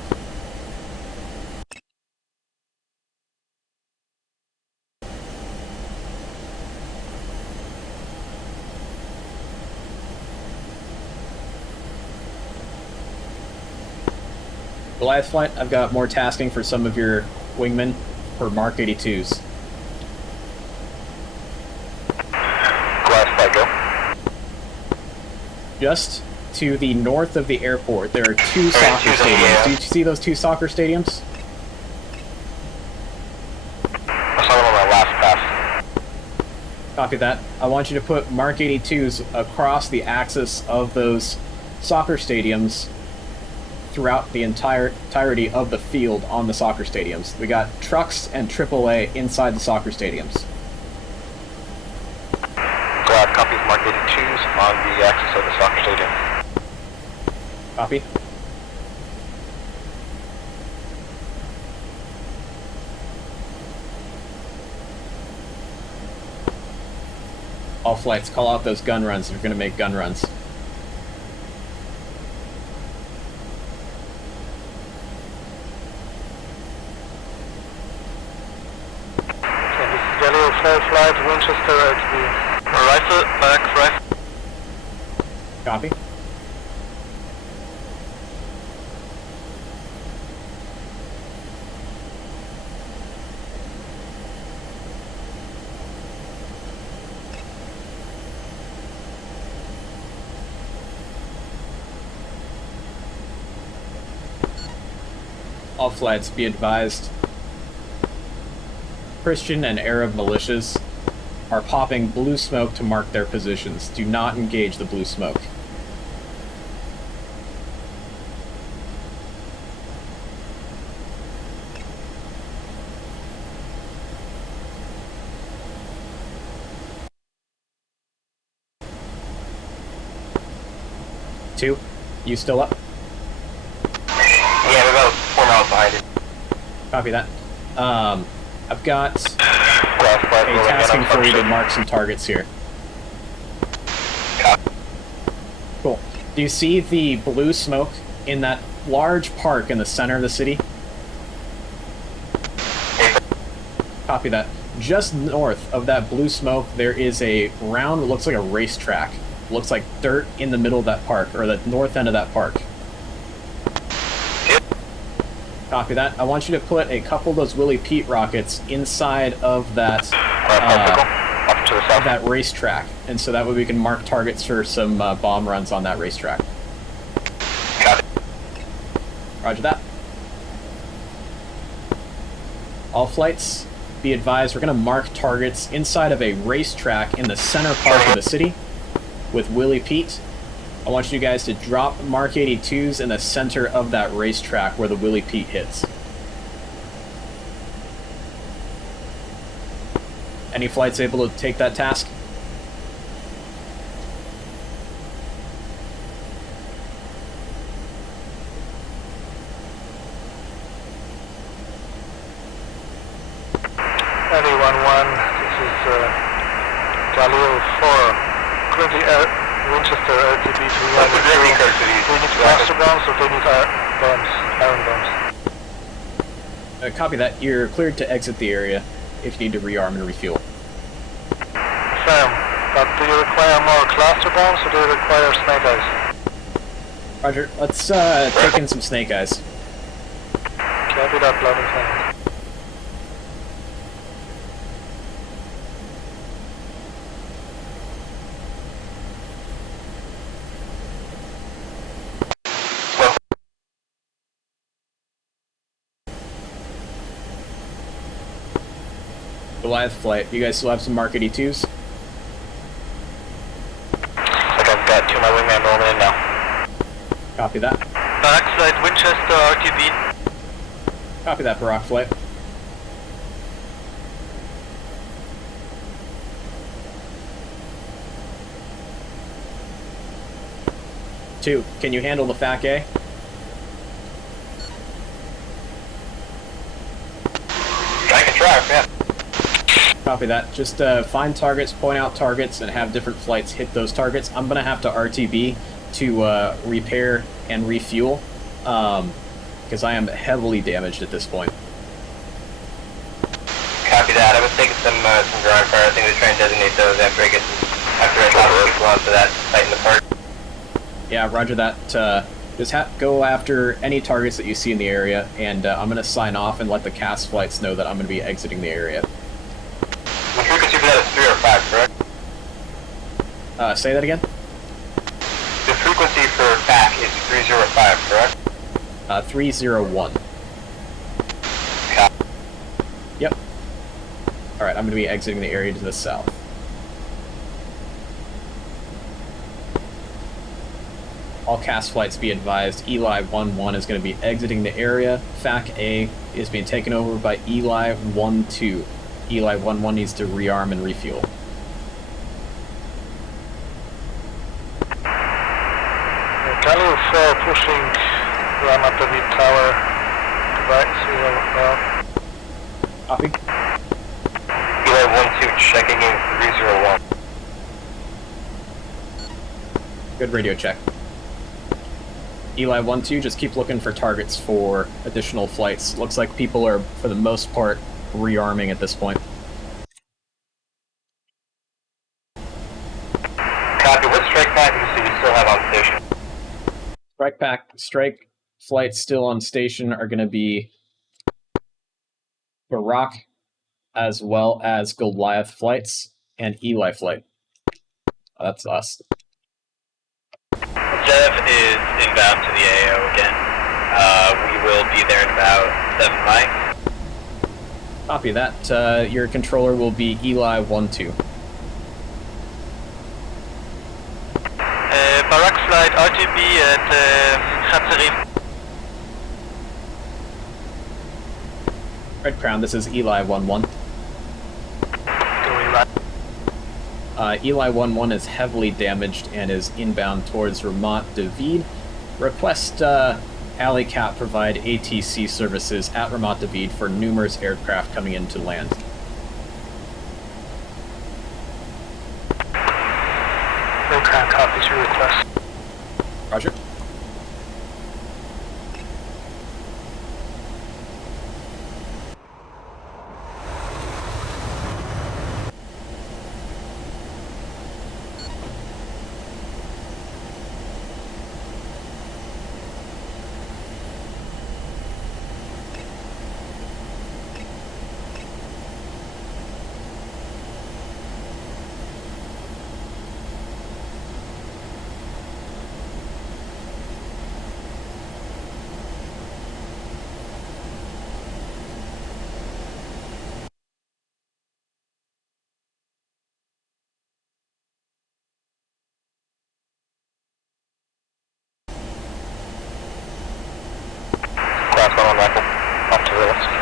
Goliath flight, I've got more tasking for some of your wingmen for Mark 82s. Goliath flight go. Just to the north of the airport, there are 2 soccer stadiums. Do you see those 2 soccer stadiums? I saw them on my last pass. Copy that. I want you to put Mark 82s across the axis of those soccer stadiums throughout the entirety of the field on the soccer stadiums. We got trucks and AAA inside the soccer stadiums. Glad copies Mark 82s on the axis of the soccer stadium. Copy. All flights, call out those gun runs if you're going to make gun runs. Yellow 4 flight Winchester at the rifle, back rifle. Copy. All flights, be advised. Christian and Arab militias are popping blue smoke to mark their positions. Do not engage the blue smoke. Two, you still up? Yeah, we're about 4 miles behind it. Copy that. I've got a tasking for you to mark some targets here. Cool. Do you see the blue smoke in that large park in the center of the city? Copy that. Just north of that blue smoke, there is a round, looks like a racetrack. Looks like dirt in the middle of that park, or the north end of that park. Copy that. I want you to put a couple of those Willie Pete rockets inside of that that racetrack, and so that way we can mark targets for some bomb runs on that racetrack. Got it. Roger that. All flights, be advised, we're going to mark targets inside of a racetrack in the center part of the city. with Willie Pete. I want you guys to drop Mark 82s in the center of that racetrack where the Willie Pete hits. Any flights able to take that task? Winchester RTB 300. They need cluster bombs or they need bombs, iron bombs? Copy that. You're cleared to exit the area if you need to rearm and refuel. Sam, but do you require more cluster bombs or do you require snake eyes? Roger. Let's take in some snake eyes. Copy that, bloody thing. Goliath flight. You guys still have some Mark 82s? Like I've got 2 of my wingman rolling in now. Copy that. Barak flight, Winchester, RTB. Copy that, Barak flight. Two, can you handle the FAC-A? I can try, yeah. Copy that. Just find targets, point out targets, and have different flights hit those targets. I'm going to have to RTB to repair and refuel, because I am heavily damaged at this point. Copy that. I was taking some ground fire. I think they're trying to designate those after I drop people onto that site in the park. Yeah, roger that. Just go after any targets that you see in the area, and I'm going to sign off and let the CAS flights know that I'm going to be exiting the area. The frequency for that is 3 or 5, correct? Say that again? The frequency for FAC is 305, correct? 301. Copy. Yep. Alright, I'm going to be exiting the area to the south. All CAS flights be advised, Eli 11 is going to be exiting the area. FAC-A is being taken over by Eli 12. Eli 11 needs to rearm and refuel. Galil 4 pushing Ramat David Tower. Right, Copy. Eli 12 checking in 301. Good radio check. Eli 12, just keep looking for targets for additional flights. Looks like people are, for the most part, rearming at this point. Copy. What strike packages do we still have on station? Strike flights still on station are going to be Barak, as well as Goliath flights, and Eli flight. That's us. Jeff is inbound to the AO again. We will be there in about 7 miles. Copy that. Your controller will be Eli 12. Barak flight RTB at Hatzerim. Red Crown, this is Eli 11. Eli 11 is heavily damaged and is inbound towards Ramat David. Request Alley Cap provide ATC services at Ramat David for numerous aircraft coming in to land. Rokan copies your request. Roger. That's one on rifle. Off to the left.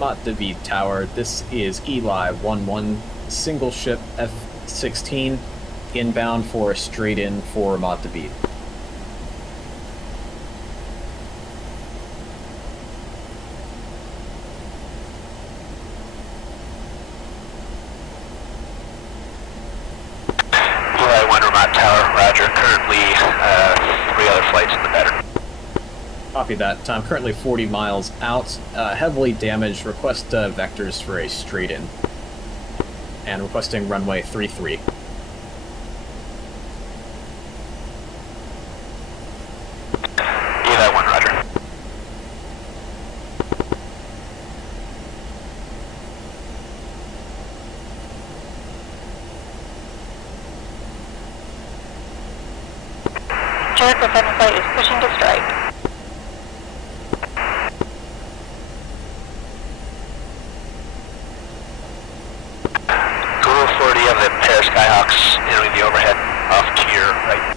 Mont David Tower, this is Eli 1-1, single ship F-16, inbound for a straight in for Mont David. Eli 1 Remote Tower, roger. Currently 3 other flights in the pattern. Copy that. Time currently 40 miles out. Heavily damaged. Request vectors for a straight in. And requesting runway 33. Eli 1, roger. Jericho 7 flight is pushing to strike. Skyhawks entering the overhead off to your right.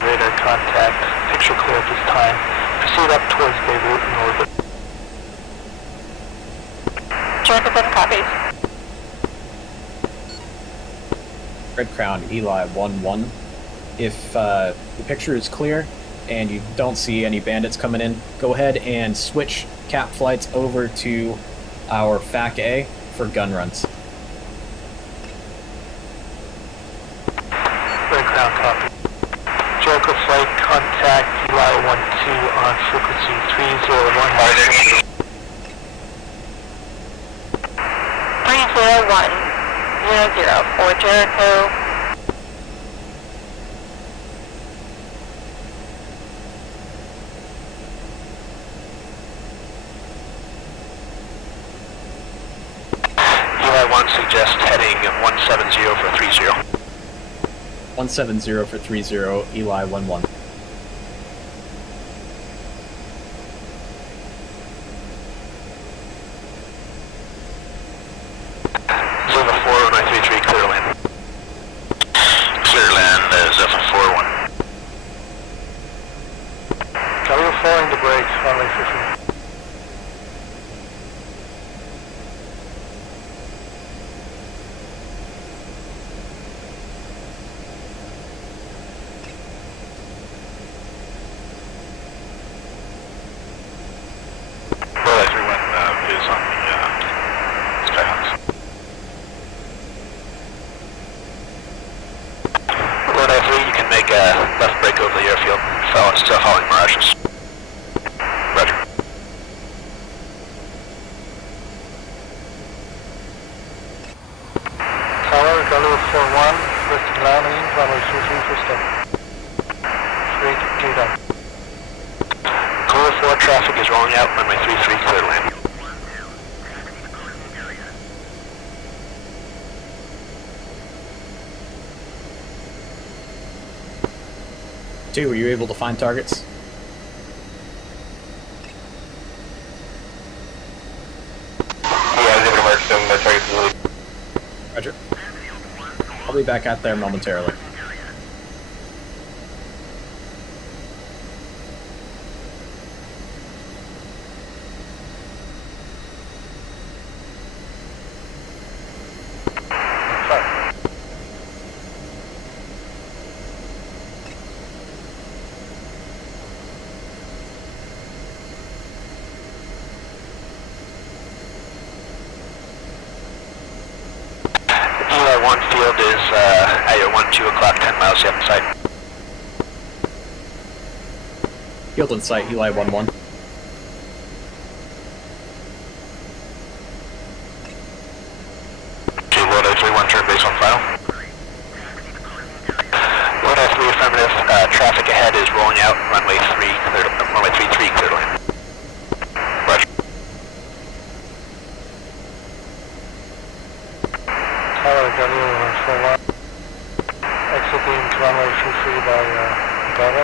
Radar contact. Picture clear at this time. Proceed up towards Beirut in orbit. Jericho 7 copies. Red Crown, Eli 1-1. If the picture is clear and you don't see any bandits coming in, go ahead and switch cap flights over to our FAC A for gun runs. Red Crown copy. Jericho flight contact Eli 1-2 on frequency 301. 30100 for Jericho. Eli 1 suggest heading 170 for 30. 170 for 30, Eli 1-1. Left break over the airfield. Still hauling mirages. Roger. Tower, Galil 4-1, listed landing, runway 23 for step. Straight gate up. Galil 4 traffic is rolling out, runway 33 clear to land. Two, were you able to find targets? Yeah, I was able to mark some targets. Roger. I'll be back out there momentarily. Eli 1 field is at your 1-2 o'clock, 10 miles yep in sight. Field in sight, Eli 1-1. Lodi 3-1, turn base on file. Lodi 3 affirmative, traffic ahead is rolling out, runway 3, clear to, runway 33, clear to land. Roger. Tower W for 1. Exiting to runway 23 by Bravo.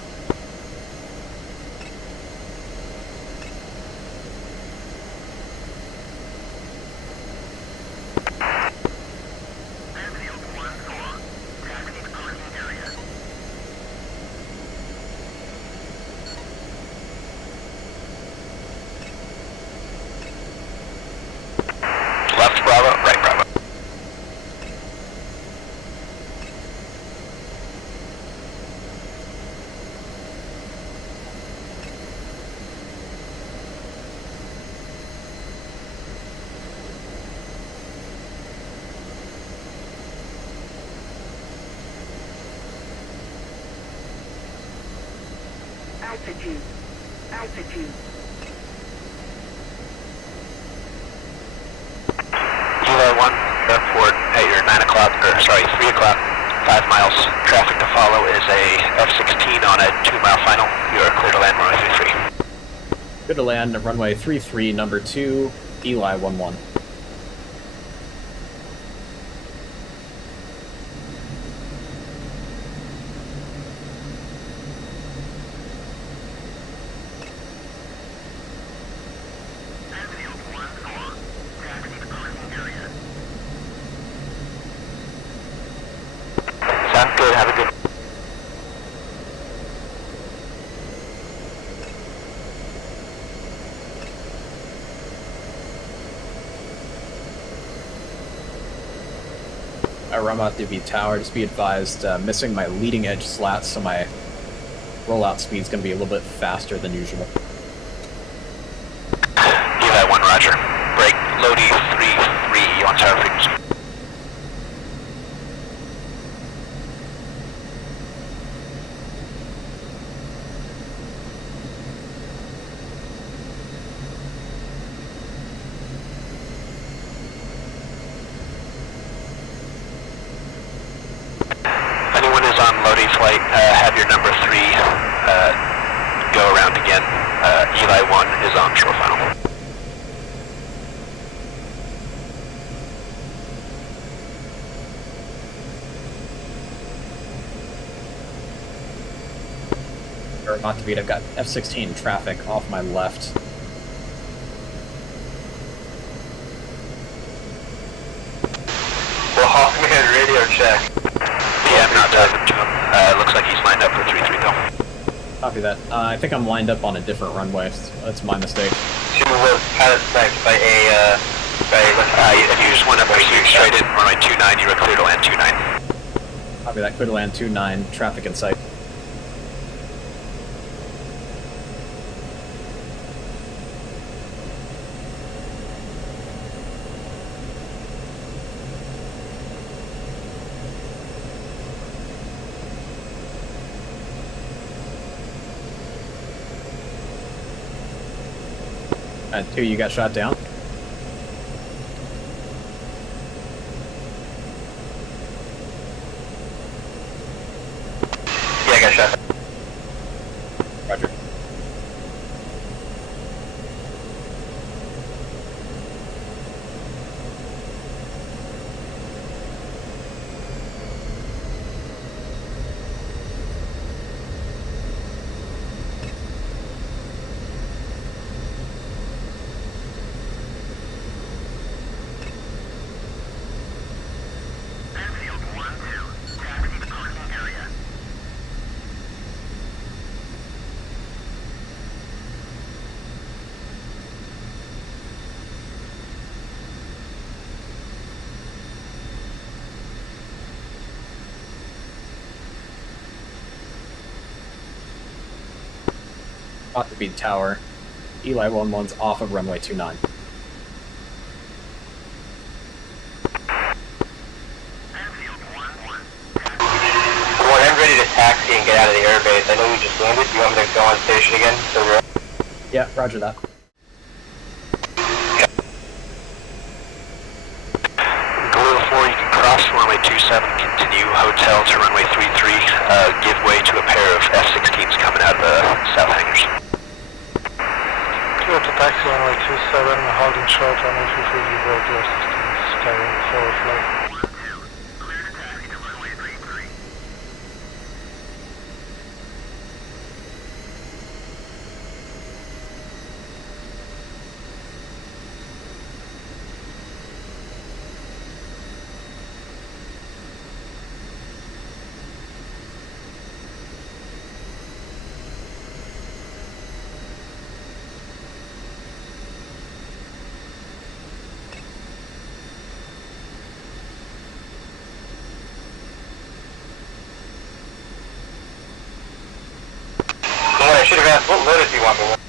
Left Bravo, right Bravo. Altitude. Altitude. Eli 1, airport at your 9 o'clock, or sorry, 3 o'clock, 5 miles. Traffic to follow is a F-16 on a 2-mile final. You are clear to land runway 33. Good to land at runway 33, number 2, Eli 1-1. Sounds good, have a good Ramat DV Tower, just be advised, missing my leading edge slats, so my rollout speed's going to be a little bit faster than usual. Eli 1, roger. Break, Lodi 3-3 on tower frequency. Anyone who's on Lodi flight, have your number 3 go around again. Eli 1 is on shore final. Ramat DV, I've got F-16 traffic off my left. Well, Hawkman radio check. Yeah, I'm not talking to him. Looks like he's lined up for 3-3 though. Copy that. I think I'm lined up on a different runway. So that's my mistake. 2 was pilot sniped by a, If you just want to proceed straight in, runway 29, you are clear to land 29. Copy that. Clear to land 29. Traffic in sight. And 2, you got shot down. Yeah, I got shot. Roger. Ought to be tower. Eli 1-1's off of runway 29. get out of the airbase. I know you just landed. Do you want me to go on station again? So we're... Yeah, roger that. Galil 4, you can cross runway 27, continue hotel to runway 33, give way to a pair of F-16s coming out of the south hangars. Clear to taxi runway 27, holding short runway 33, give way to F-16s, carrying forward flight. I should have asked, what loadout do you want me with?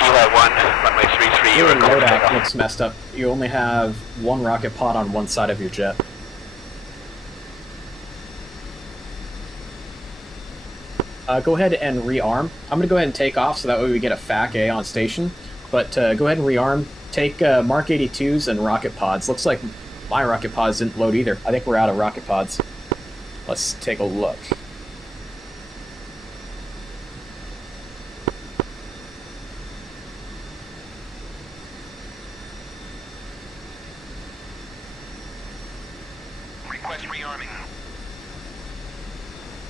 Eli 1, runway 33, Your you're clear to take loadout off. looks messed up. You only have one rocket pod on one side of your jet. Go ahead and rearm. I'm going to go ahead and take off so that way we get a FAC A on station. But go ahead and rearm. Take Mark 82s and rocket pods. Looks like my rocket pods didn't load either. I think we're out of rocket pods. Let's take a look. Request rearming.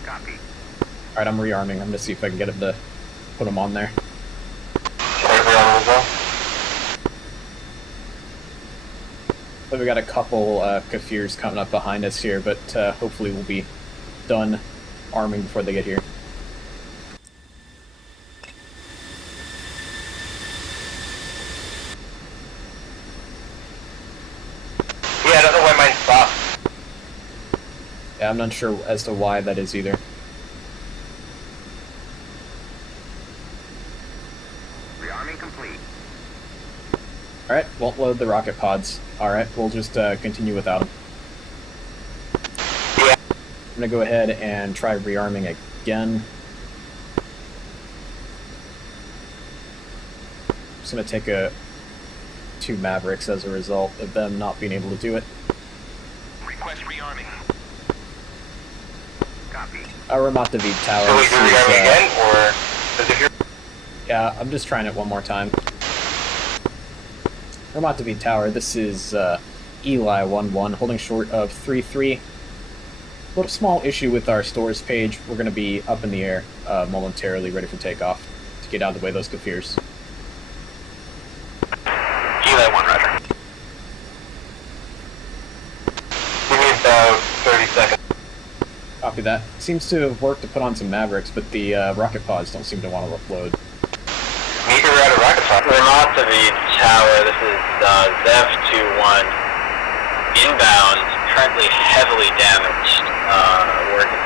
Copy. Alright, I'm rearming. I'm going to see if I can get him to put them on there. But we got a couple Kafirs coming up behind us here, but hopefully we'll be done arming before they get here. Yeah, I don't know why mine stopped. Yeah, I'm not sure as to why that is either. Rearming complete. Alright, won't load the rocket pods. Alright, we'll just continue without them. Yeah. I'm gonna go ahead and try rearming again. Just gonna take two Mavericks as a result of them not being able to do it. Request rearming. Copy. Ramat David Tower. So we do rearming again, or... Because if you're... Yeah, I'm just trying it one more time. Ramat David Tower, this is Eli 1-1, holding short of 3-3. Little small issue with our stores page. We're going to be up in the air momentarily, ready for takeoff to get out of the way of those Kafirs. Eli 1, roger. Give me about 30 seconds. Copy that. Seems to have worked to put on some Mavericks, but the rocket pods don't seem to want to load. Maybe we're out of rocket pod. Ramat David Tower, this is Zev-21, inbound, currently heavily damaged, working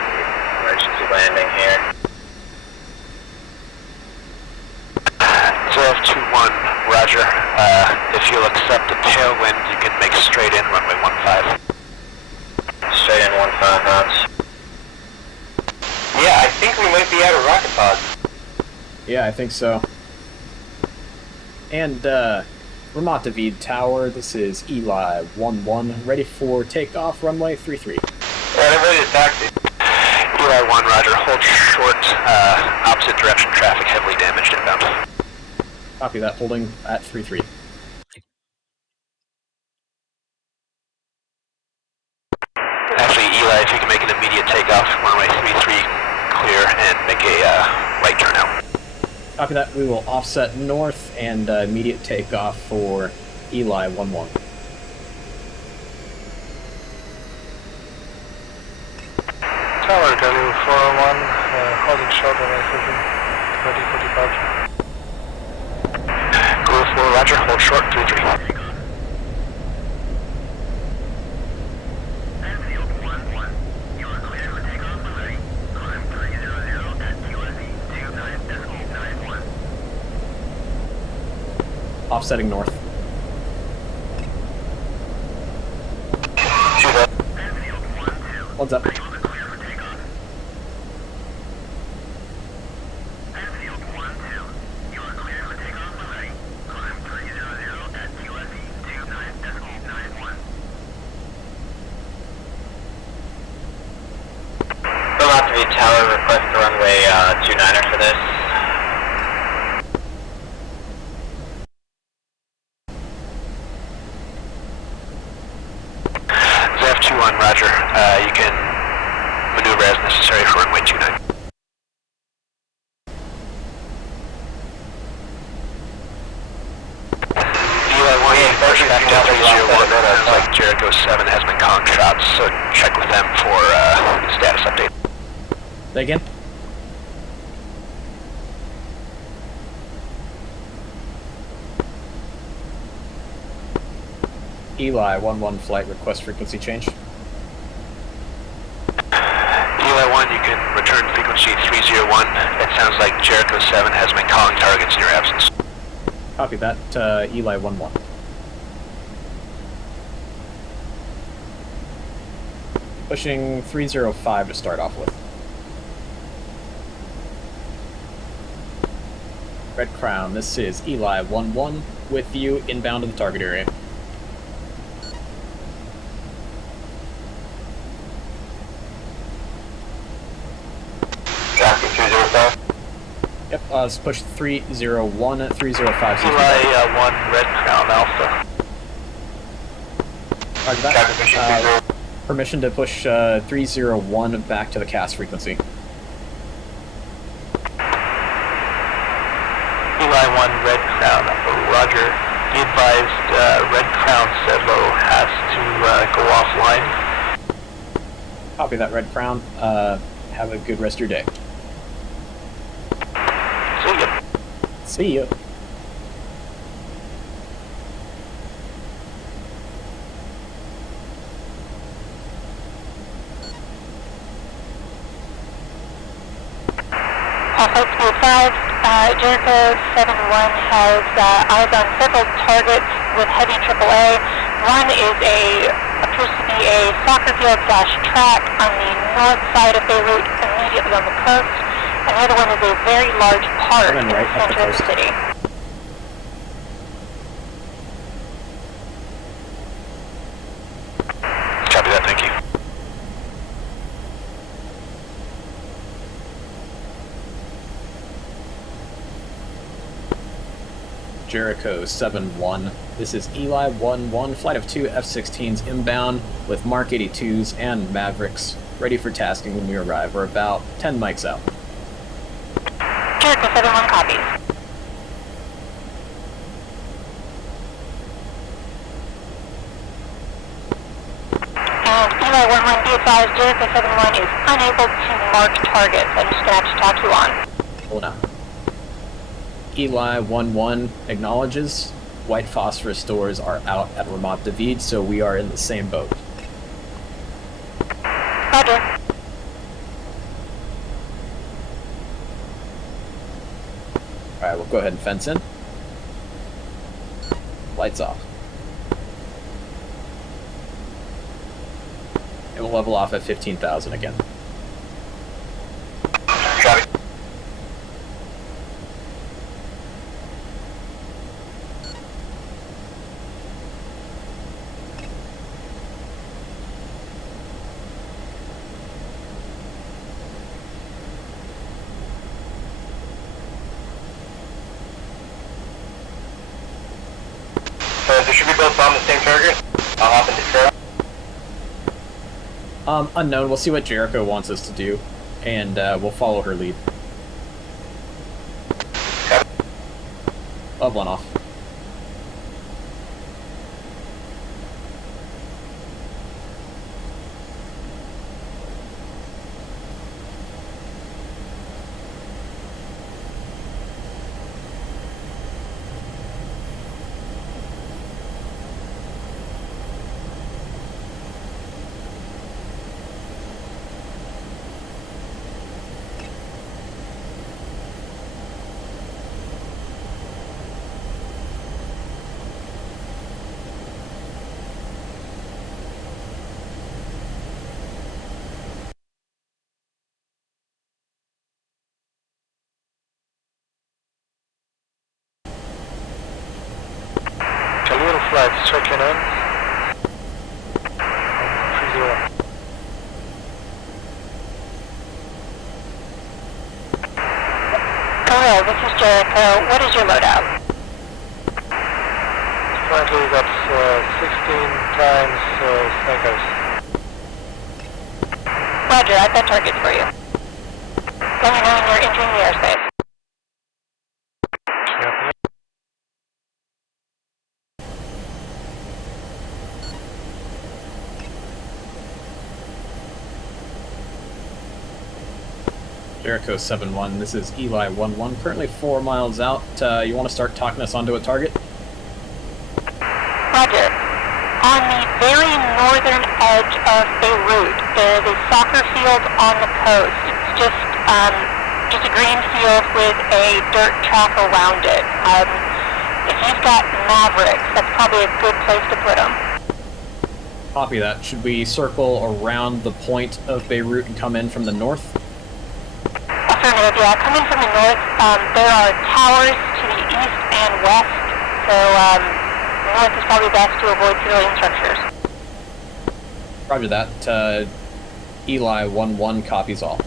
emergency landing here. Zev-21, roger. If you'll accept a tailwind, you can make straight in runway 15. Straight in 15 knots. Yeah, I think we might be out of rocket pods. Yeah, I think so. And Ramat David Tower, this is Eli 1-1, ready for takeoff, runway 33. Alright, I'm ready to taxi. Eli 1, roger. Hold short, opposite direction traffic heavily damaged inbound. Copy that, holding at 33. Actually, Eli, if you can make an immediate takeoff, runway 33 clear, and make a right turn out. Copy that, we will offset north and immediate takeoff for Eli 1-1. Tower, Galil 401, holding short runway 30, ready for departure. Galil 4, roger. Hold short, 33. Offsetting north. What's up? tower, request the runway 29er for this. ZF-21, roger. You can maneuver as necessary for runway 29. Sounds like Jericho 7 has been calling shots, so check with them for status update. Say again? Eli 1-1 flight request frequency change. Eli 1, you can return frequency 301. It sounds like Jericho 7 has been calling targets in your absence. Copy that, Eli 1-1. Pushing 305 to start off with. Red Crown, this is Eli 1-1 with you inbound to the target area. Traffic 305. Yep, let's push 301, 305. Eli 1, Red Crown Alpha. Roger that. Traffic pushing 30. Permission to push 301 back to the cast frequency. Eli 1, Red Crown, roger. Be advised, Red Crown Sedlo has to go offline. Copy that, Red Crown. Have a good rest of your day. See ya. See ya. Flight to be advised, Jericho 7-1 has eyes on several targets with heavy AAA. One appears to be a soccer field / track on the north side of Beirut, immediately on the coast, and the other one is a very large park in the center of the city. Copy that, thank you. Jericho 7-1. This is Eli 1-1, flight of 2 F-16s inbound with Mark 82s and Mavericks, ready for tasking when we arrive. We're about 10 mics out. Jericho 7-1 copies. And Eli 1-1, be advised, Jericho 7-1 is unable to mark targets. I'm just going to have to talk you on. Hold on. Eli 1-1 acknowledges. White phosphorus stores are out at Ramat David, so we are in the same boat. Roger. Alright, we'll go ahead and fence in. Lights off. And we'll level off at 15,000 again. Traffic. They should be both on the same target. I'll hop into trail. Unknown. We'll see what Jericho wants us to do, and we'll follow her lead. Leveling off. Flights checking in. 30. Jericho, what is your loadout? Currently that's 16 times Snakers. Roger, I've got targets for you. Let me know when you're entering the airspace. Jericho 7-1, this is Eli 1-1, currently 4 miles out. You want to start talking us onto a target? Roger. On the very northern edge of Beirut, there is a soccer field on the coast. It's just a green field with a dirt track around it. If you've got Mavericks, that's probably a good place to put them. Copy that. Should we circle around the point of Beirut and come in from the north? Affirmative, yeah. Coming from the north, there are towers to the east and west, so north is probably best to avoid civilian structures. Roger that. Eli 1-1 copies all.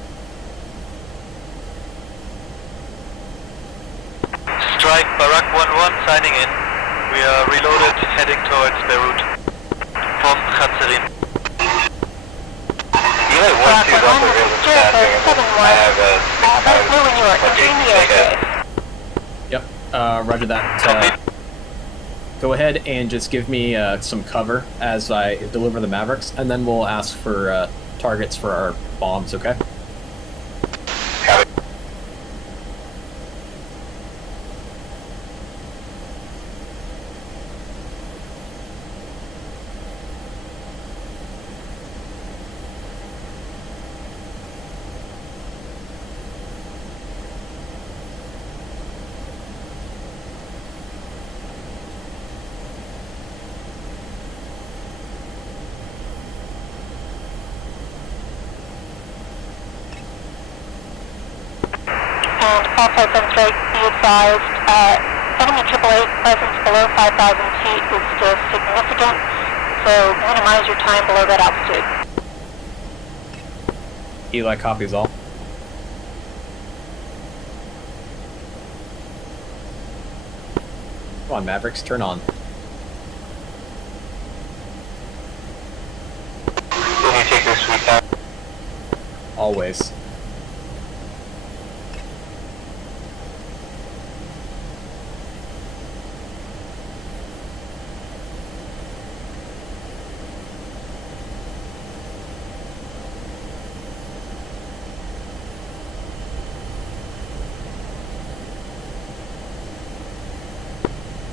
Strike, Barak 1-1 signing in. We are reloaded, heading towards Beirut. From Khatsarim. Eli 1-2 is also here with staffing. I have a let us know when you are entering the airspace. Yep, roger that. Go ahead and just give me some cover as I deliver the Mavericks, and then we'll ask for targets for our bombs, okay? Also, strike, be advised, enemy AAA presence below 5,000 feet is still significant, so minimize your time below that altitude. Eli copies all. Come on, Mavericks, turn on. Can you take your sweet time? Always.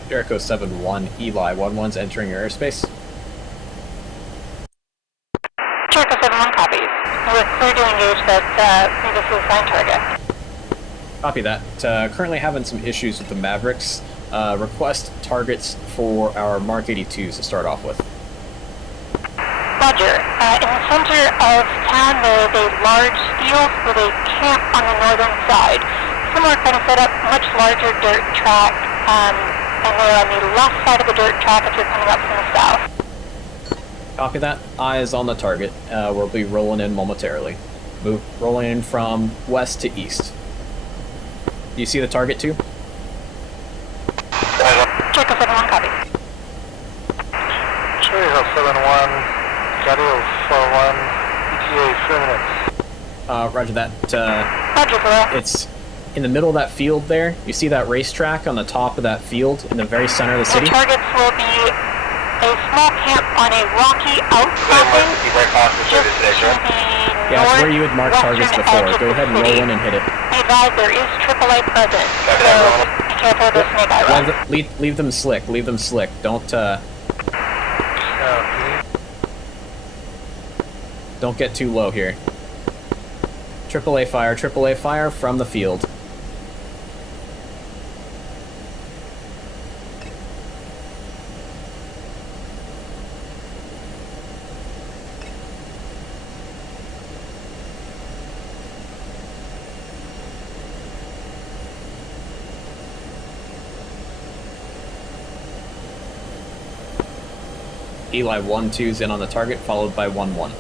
Jericho 7-1, Eli 1-1's entering your airspace. Jericho 7-1 copies. You are clear to engage that previously assigned target. Copy that. Currently having some issues with the Mavericks. Request targets for our Mark 82s to start off with. Roger. In the center of town there is a large field with a camp on the northern side. Similar kind of setup, much larger dirt track. And we're on the left side of the dirt track if you're coming up from the south. Copy that. Eyes on the target. We'll be rolling in momentarily. Rolling in from west to east. Do you see the target too? Jericho 7-1 copy. Jericho 7-1, Gadio 4-1, ETA 3 minutes. Roger that. Roger, Kuro. It's in the middle of that field there. You see that racetrack on the top of that field in the very center of the city? The targets will be a small camp on a rocky outcropping just to the Yeah, it's where you had marked targets before. Go ahead and roll in and hit it. Be advised, there is AAA present, so be careful of the snake eye run. Leave them slick. Leave them slick. Don't get too low here. AAA fire from the field. Eli 1-2's in on the target, followed by 1-1.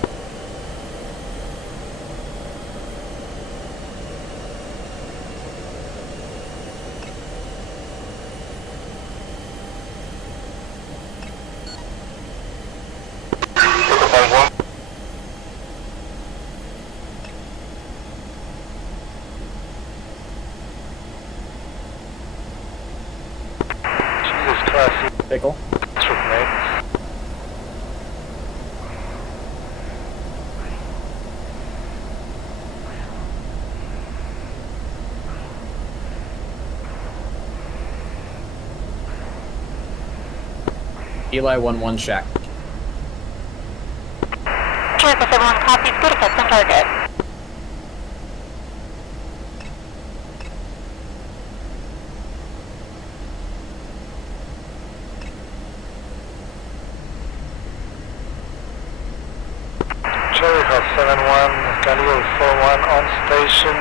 Eli 1-1 Shack. Jericho 7-1 copies, good effects on target. Jericho 7-1, Galileo 4-1 on station.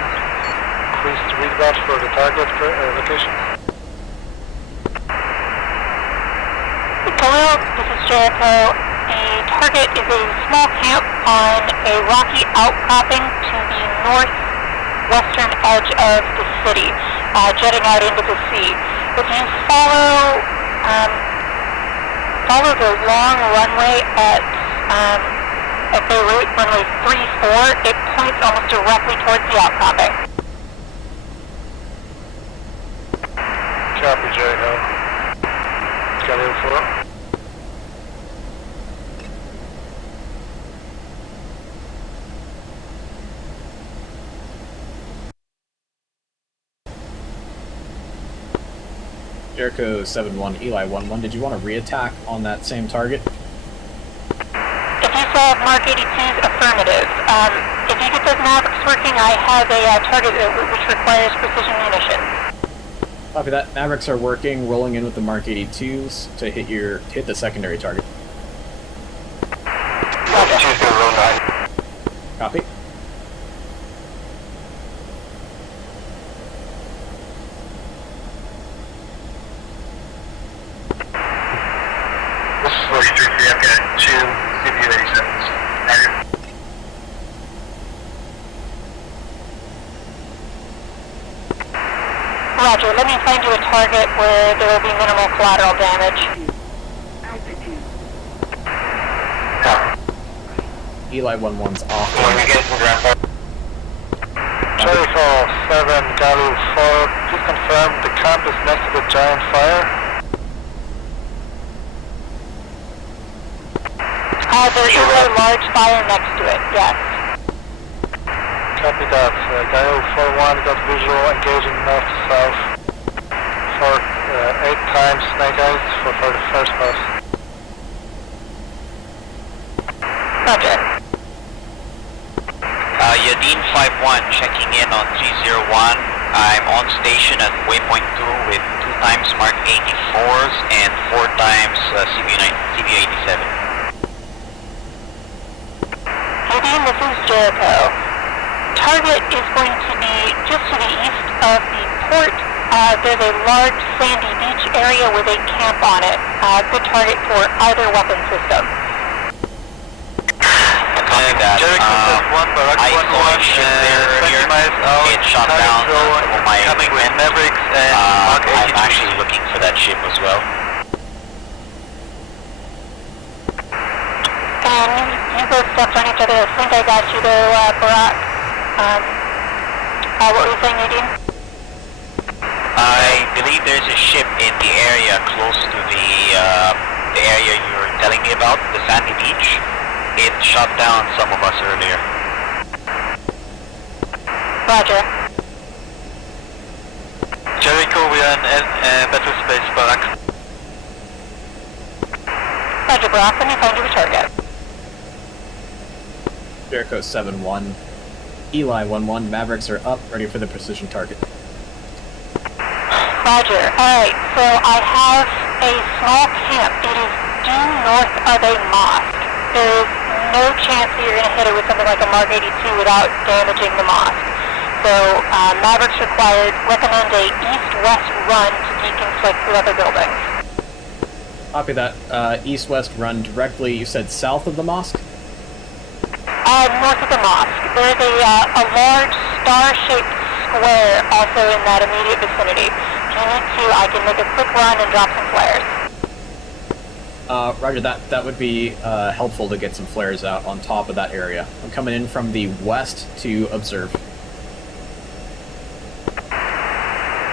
Increased readback for the target location. Galileo, this is Jericho. The target is a small camp on a rocky outcropping to the northwestern edge of the city, jetting out into the sea. If you follow the long runway at Beirut, runway 34, it points almost directly towards the outcropping. Copy, Jericho. Galileo 4. Jericho 7-1, Eli 1-1. Did you want to reattack on that same target? If you still have Mark 82's affirmative, if you get those Mavericks working, I have a target which requires precision munitions. Copy that. Mavericks are working, rolling in with the Mark 82s to hit the secondary target. Altitude's gonna roll 9. Copy. This is 43, I've got 2 CBU-87s. Target. Roger, let me find you a target where there will be minimal collateral damage. Altitude. Eli 1-1's off. When we get some ground power. Jericho 7, Galileo 4. Please confirm the camp is next to the giant fire. There is a large fire next to it, yes. Copy that. Galileo 4-1 got visual engaging north to south for 8 times snake eyes for the first pass. Roger. Yadin 5-1 checking in on 301. I'm on station at waypoint 2 with 2 times Mark 84s and 4 times CB-87. Nadine, this is Jericho. Target is going to be just to the east of the port. There's a large sandy beach area with a camp on it. Good target for either weapon system. Copy that. I saw a ship there earlier. It shot down some of my equipment. Mavericks and Mark 82. I'm actually looking for that ship as well. And you both stepped on each other. I think I got you there, Barack. What were you saying, Nadine? I believe there's a ship in the area close to the area you were telling me about, the sandy beach. It shot down some of us earlier. Roger. Jericho, we are in battle space, Barack. Roger, Barack. Let me find you a target. Jericho 7-1, Eli 1-1. Mavericks are up, ready for the precision target. Roger. Alright, so I have a small camp. It is due north of a mosque. There is no chance that you're going to hit it with something like a Mark 82 without damaging the mosque. So, Mavericks required, recommend a east-west run to deconflict with other buildings. Copy that. East-west run directly, you said south of the mosque? North of the mosque. There's a large star-shaped square also in that immediate vicinity. If you need to, I can make a quick run and drop some flares. Roger, that would be helpful to get some flares out on top of that area. I'm coming in from the west to observe.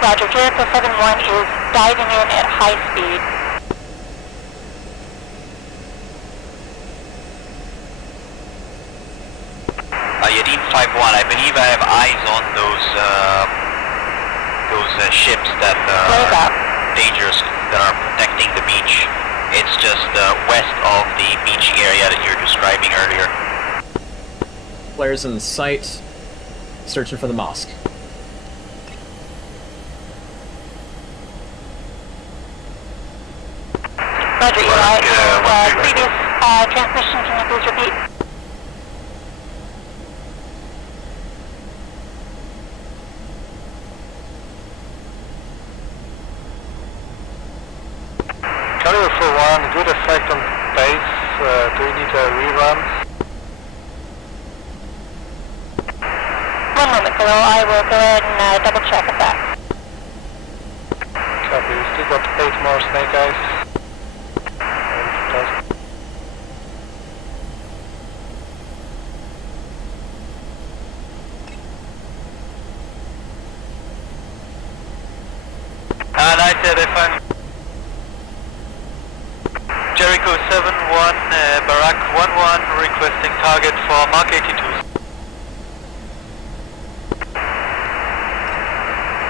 Roger, Jericho 7-1 is diving in at high speed. Yadin 5-1, I believe I have eyes on those ships that are dangerous, that are protecting the beach. It's just west of the beachy area that you were describing earlier. Flares in sight, searching for the mosque. Roger, Eli. Previous transmission, can you please repeat? Carrier for 1, good effect on base. Do we need a rerun? One moment, Khalil. I will go ahead and double check with that. Copy, we still got 8 more snake eyes. I said if I'm Jericho 7-1, Barak 1-1, requesting target for Mark 82.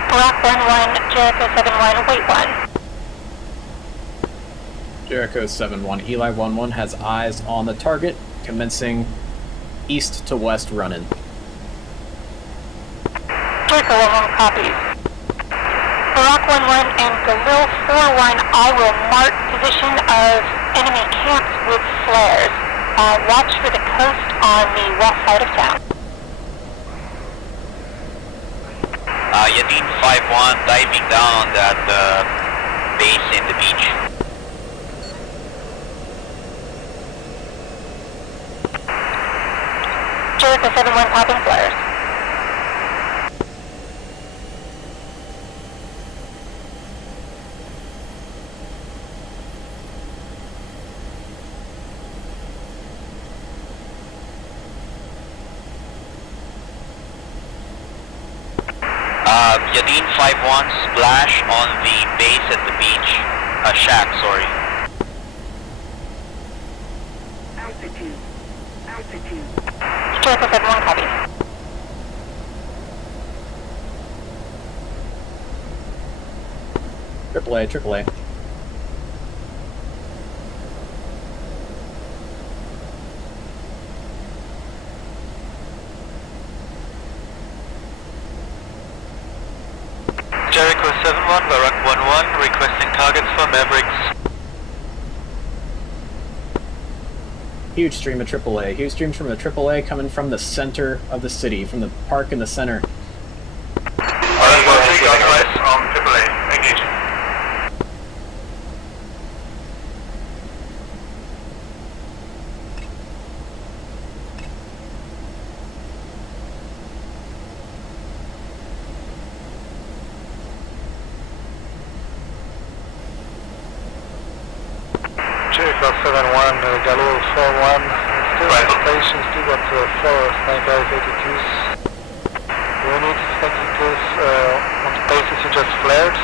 Barak 1-1, Jericho 7-1, wait 1. Jericho 7-1, Eli 1-1 has eyes on the target, commencing east to west run-in. Jericho 1-1 copies. Barak 1-1 and Galil 4-1, I will mark position of enemy camps with flares. Watch for the coast on the west side of town. Yadin 5-1, diving down that base in the beach. Jericho 7-1 popping flares. Yadin 5-1, splash on the base at the beach. Shack, sorry. Altitude. Altitude. Jericho 7-1 copy. AAA. Jericho 7-1, Barak 1-1, requesting targets for Mavericks. Huge stream of AAA. Huge streams from the AAA coming from the center of the city, from the park in the center. AAA, engaging. Jericho 7-1, Galil 4-1, still at the station, still got 4 snake eyes 82s. Do we need snake eyes on the bases you just flared?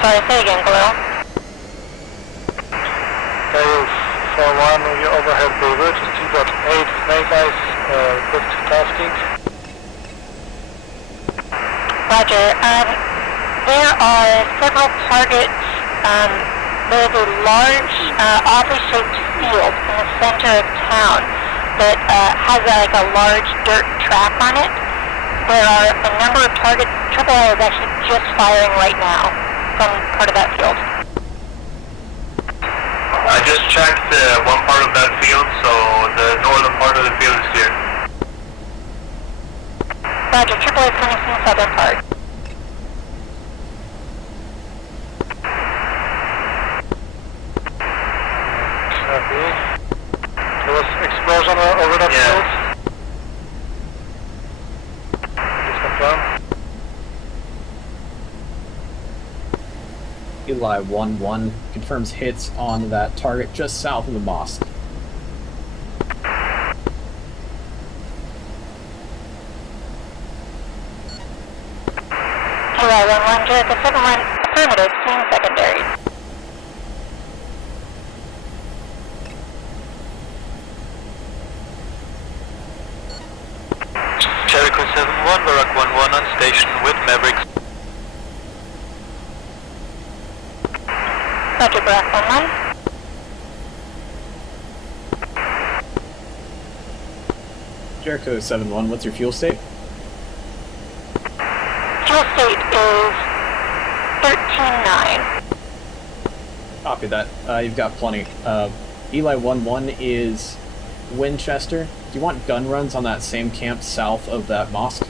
Sorry, say again, Galil. Galil 4-1, we overhead Beirut, still got 8 snake eyes, request tasking. Roger. There are several targets. There's a large, oddly shaped field in the center of town that has like a large dirt track on it. There are a number of targets. AAA is actually just firing right now from part of that field. I just checked one part of that field, so the northern part of the field is clear. Roger, AAA is coming from the southern part. There was explosion over that field. Please confirm. Eli 1-1 confirms hits on that target just south of the mosque. Eli 1-1, Jericho 7-1, affirmative, seeing secondary. Jericho 7-1, Barak 1-1 on station with Mavericks. Roger, Barak 1-1. Jericho 7-1, what's your fuel state? Fuel state is 13.9. Copy that. You've got plenty. Eli 1-1 is Winchester. Do you want gun runs on that same camp south of that mosque?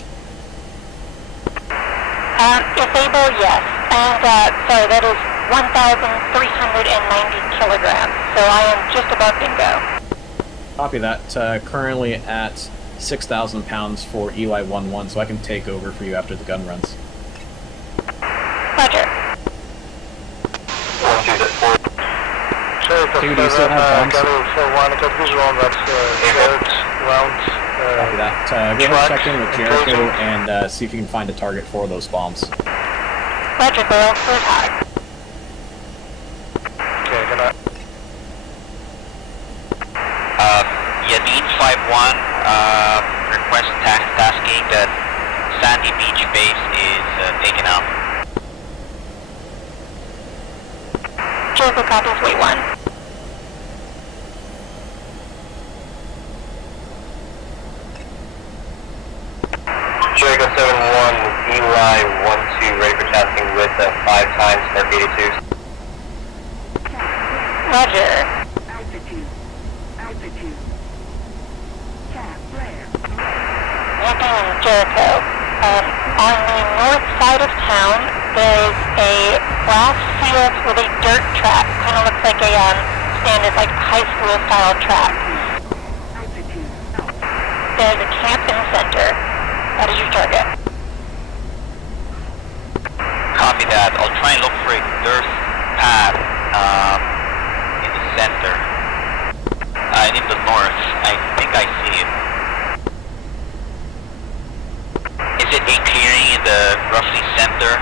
If able, yes. And, sorry, that is 1,390 kilograms, so I am just above bingo. Copy that. Currently at 6,000 pounds for Eli 1-1, so I can take over for you after the gun runs. Roger. Two, do you still have bombs? Got visual on that third round. Copy that. Go ahead and check in with Jericho and see if you can find a target for those bombs. Roger, barrel cleared high. Okay, gonna... Yadin 5-1, request tasking that Sandy Beach base is taken out. Jericho copies, wait 1. Jericho 7-1, Eli 1-2, ready for tasking with 5 times Mark 82. Roger. Altitude. Altitude. Cap flare. Yadin, Jericho. On the north side of town, there's a grass field with a dirt track. Kind of looks like a standard, like high school style track. Altitude. There's a camp in the center. That is your target. Copy that. I'll try and look for a dirt path in the center. In the north. I think I see it. Is it a clearing in the roughly center?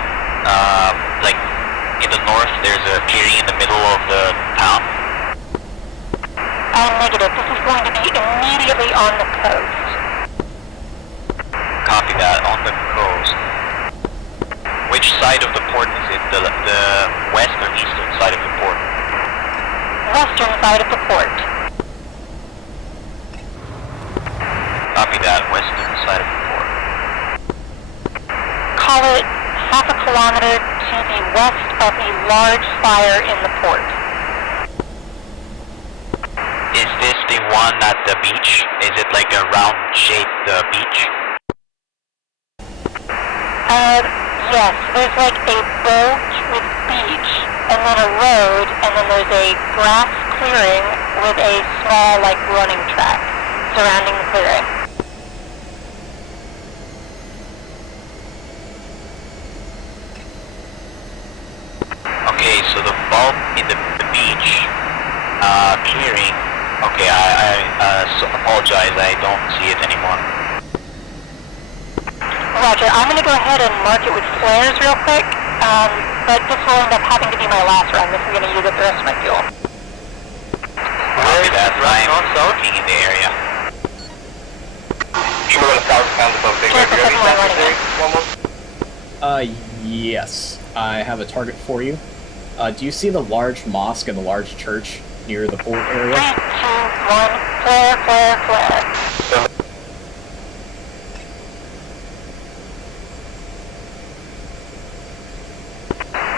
Like in the north, there's a clearing in the middle of the town? Negative. This is going to be immediately on the coast. Copy that, on the coast. Which side of the port is it? The west or eastern side of the port? Western side of the port. Copy that, western side of the port. Call it half a kilometer to the west of a large fire in the port. Is this the one at the beach? Is it like a round-shaped beach? Yes, there's like a boat with beach, and then a road, and then there's a grass clearing with a small, like, running track surrounding the clearing. Okay, so the bulb in the beach clearing. Okay, I apologize, I don't see it anymore. Roger, I'm going to go ahead and mark it with flares real quick, but this will end up having to be my last run. This is going to use up the rest of my fuel. Copy that, I'm looking in the area. You go to south pound the boat. Yes. I have a target for you. Do you see the large mosque and the large church near the port area? 3, 2, 1, flare, flare, flare.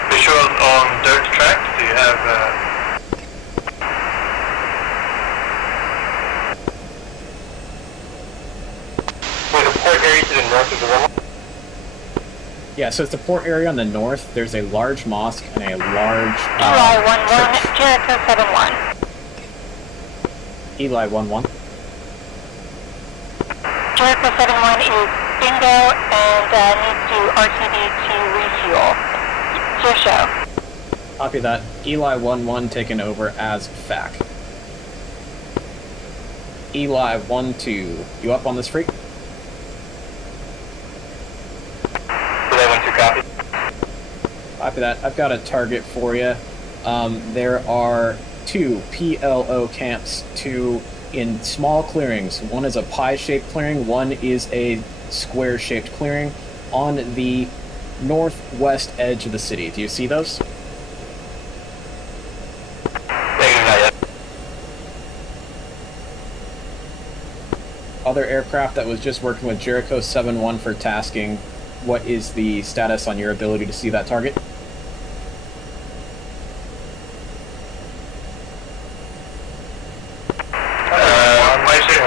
Visual on dirt track, do you have... Wait, the port area to the north of the river? Yeah, so it's the port area on the north. There's a large mosque and a large Eli 1-1, church. Jericho 7-1. Eli 1-1. Jericho 7-1 is bingo and needs to RTB to refuel. It's your show. Copy that. Eli 1-1 taken over as FAC. Eli 1-2. You up on this freak? Copy that. I've got a target for you. There are 2 PLO camps, 2 in small clearings. One is a pie-shaped clearing, one is a square-shaped clearing on the northwest edge of the city. Do you see those? other aircraft that was just working with Jericho 7-1 for tasking, what is the status on your ability to see that target?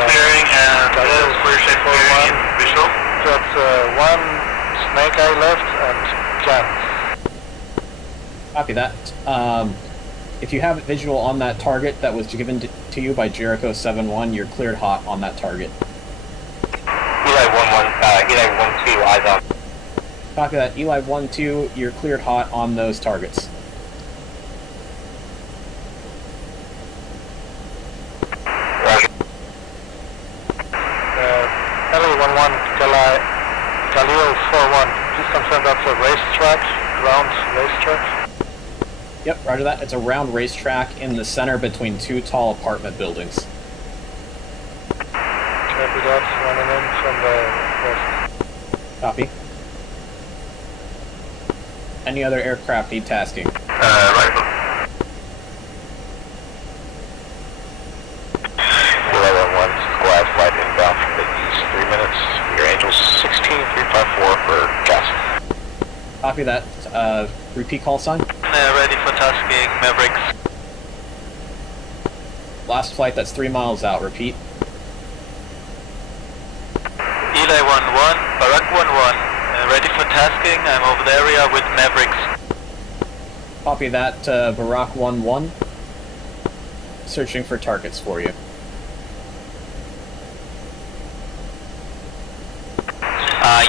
Clearing and clear shape clearing visual. Got one snake eye left and guns. Copy that. If you have visual on that target that was given to you by Jericho 7-1, you're cleared hot on that target. Eli 1-2, eyes on. Copy that. Eli 1-2, you're cleared hot on those targets. Roger. LA 11, Galileo 41. Please confirm that's a racetrack, ground racetrack. Yep, roger that. It's a round racetrack in the center between two tall apartment buildings. Copy that, running in from the west. Copy. Any other aircraft need tasking? Rifle. Eli 11, squad flight inbound from the east, 3 minutes. Your Angels 16354 for gas. Copy that. Repeat call sign. Ready for tasking, Mavericks. Last flight, that's 3 miles out. Repeat. Eli 1-1, Barak 1-1. Ready for tasking, I'm over the area with Mavericks. Copy that. Barak 1-1. Searching for targets for you.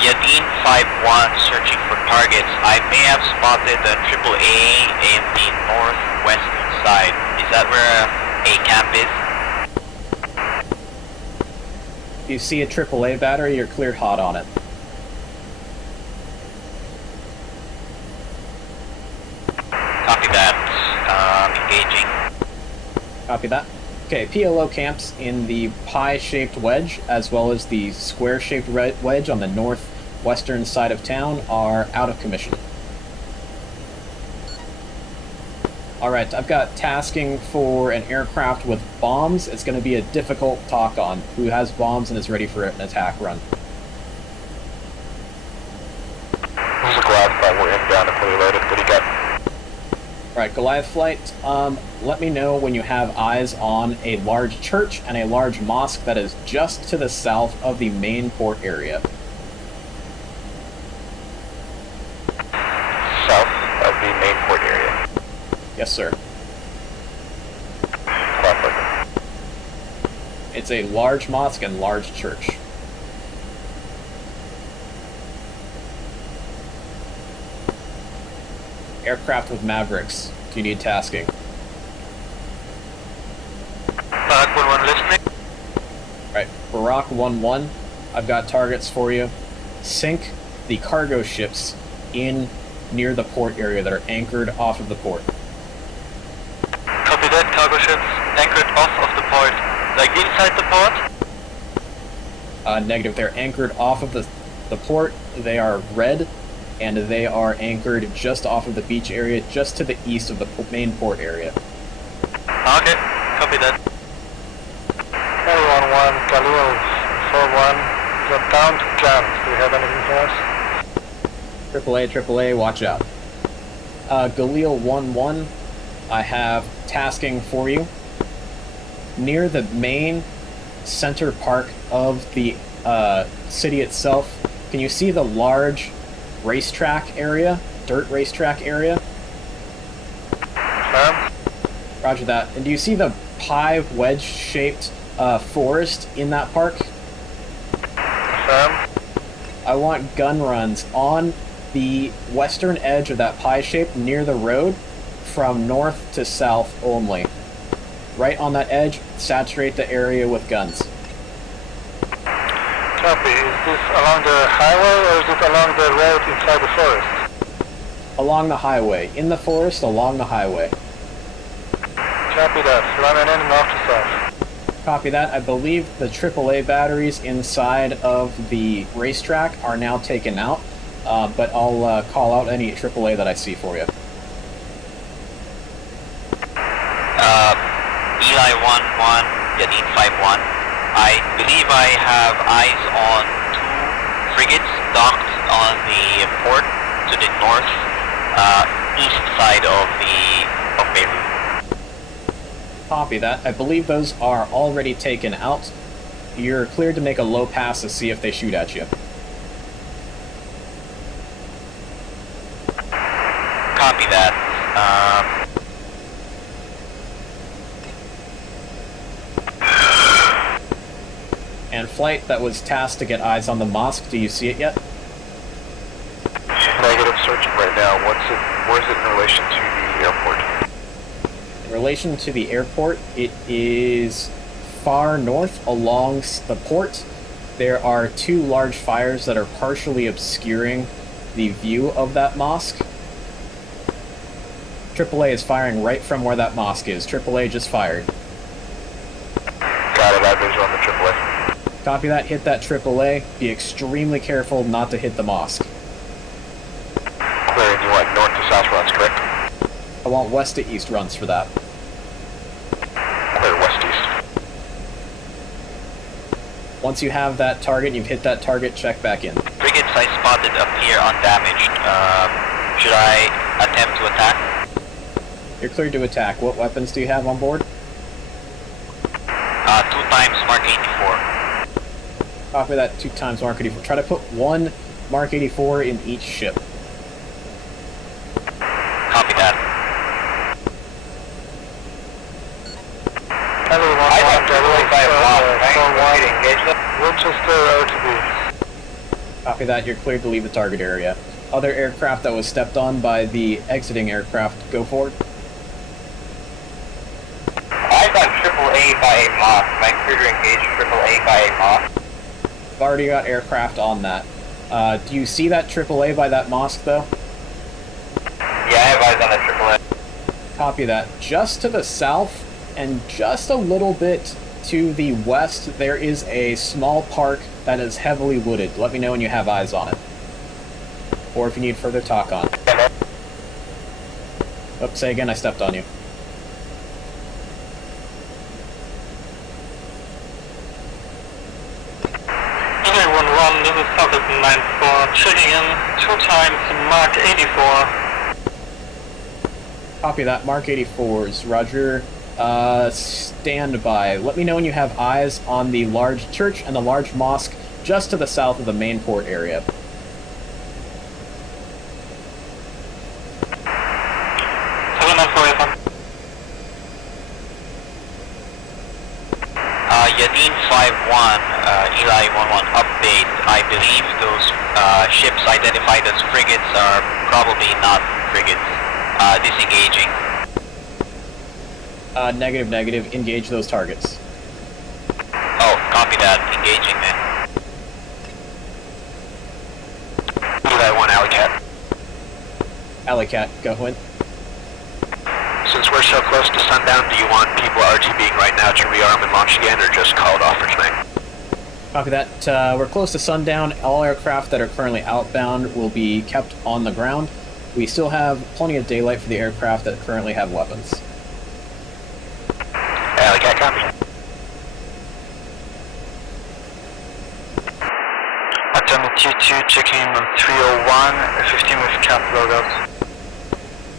Yadin 5-1, searching for targets. I may have spotted the AAA in the northwestern side. Is that where a camp is? You see a AAA battery, you're cleared hot on it. Copy that. Engaging. Copy that. Okay, PLO camps in the pie-shaped wedge, as well as the square-shaped wedge on the northwestern side of town, are out of commission. Alright, I've got tasking for an aircraft with bombs. It's going to be a difficult talk on. Who has bombs and is ready for an attack run? This is a Goliath flight. We're inbound and fully loaded. What do you got? Alright, Goliath flight, let me know when you have eyes on a large church and a large mosque that is just to the south of the main port area. South of the main port area. Yes, sir. Clockwork. It's a large mosque and large church. Aircraft with Mavericks. Do you need tasking? Barak 1-1 listening. Right, Barak 1-1. I've got targets for you. Sink the cargo ships in near the port area that are anchored off of the port. Copy that, cargo ships anchored off of the port. Like inside the port? Negative. They're anchored off of the port. They are red, and they are anchored just off of the beach area, just to the east of the main port area. Okay, copy that. Carry 1-1, Galileo 4-1. Got down to camp. Do you have anything for us? AAA, watch out. Galil 1-1, I have tasking for you. Near the main center park of the city itself, can you see the large racetrack area? Dirt racetrack area? Roger that. And do you see the pie wedge-shaped forest in that park? I want gun runs on the western edge of that pie shape near the road from north to south only. Right on that edge, saturate the area with guns. Copy. Is this along the highway or is it along the road inside the forest? Along the highway. In the forest, along the highway. Copy that. Running in north to south. Copy that. I believe the AAA batteries inside of the racetrack are now taken out, but I'll call out any AAA that I see for you. Eli 1-1, Yadin 5-1. I believe I have eyes on 2 frigates docked on the port to the north, east side of Beirut. Copy that. I believe those are already taken out. You're cleared to make a low pass to see if they shoot at you. Copy that. And flight that was tasked to get eyes on the mosque, do you see it yet? Negative, searching right now. Where is it in relation to the airport? In relation to the airport, it is far north along the port. There are 2 large fires that are partially obscuring the view of that mosque. AAA is firing right from where that mosque is. AAA just fired. Got it, I visual on the AAA. Copy that, hit that AAA. Be extremely careful not to hit the mosque. Clearing, you want north to south runs, correct? I want west to east runs for that. Clear west-east. Once you have that target, you've hit that target, check back in. Frigates I spotted appear undamaged. Should I attempt to attack? You're cleared to attack. What weapons do you have on board? 2 times Mark 84. Copy that, 2 times Mark 84. Try to put 1 Mark 84 in each ship. Copy that. Copy that, you're cleared to leave the target area. Other aircraft that was stepped on by the exiting aircraft, go forward. Eyes on AAA by a mosque. Am I clear to engage AAA by a mosque? I've already got aircraft on that. Do you see that AAA by that mosque, though? Yeah, I have eyes on the AAA. Copy that. Just to the south, and just a little bit to the west, there is a small park that is heavily wooded. Let me know when you have eyes on it. Or if you need further talk on it. Oops, say again, I stepped on you. This is Falcon 94, checking in 2 times Mark 84. Copy that, Mark 84s. Roger. Stand by. Let me know when you have eyes on the large church and the large mosque just to the south of the main port area. Yadin 5-1, Eli 1-1, update. I believe those ships identified as frigates are probably not frigates. Disengaging. Negative, negative. Engage those targets. Oh, copy that. Engaging then. Eli 1, Alley-Cat. Alley-Cat, go in. Since we're so close to sundown, do you want people RTBing right now to rearm and launch again, or just call it off for tonight? Copy that. We're close to sundown. All aircraft that are currently outbound will be kept on the ground. We still have plenty of daylight for the aircraft that currently have weapons. Alley-Cat, copy. Atomic Q2 checking in on 301, F-15 with cap loadout.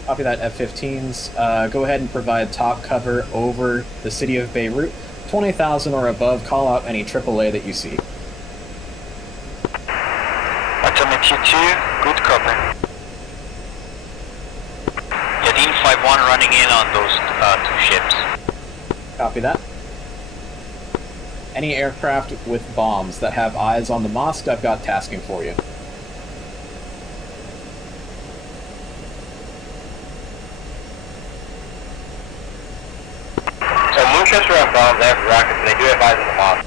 Copy that, F-15s. Go ahead and provide top cover over the city of Beirut. 20,000 or above, call out any AAA that you see. Atomic Q2, good copy. Yadin 5-1 running in on those 2 ships. Copy that. Any aircraft with bombs that have eyes on the mosque, I've got tasking for you. Ships are on bombs, they have rockets, and they do have eyes on the mosque.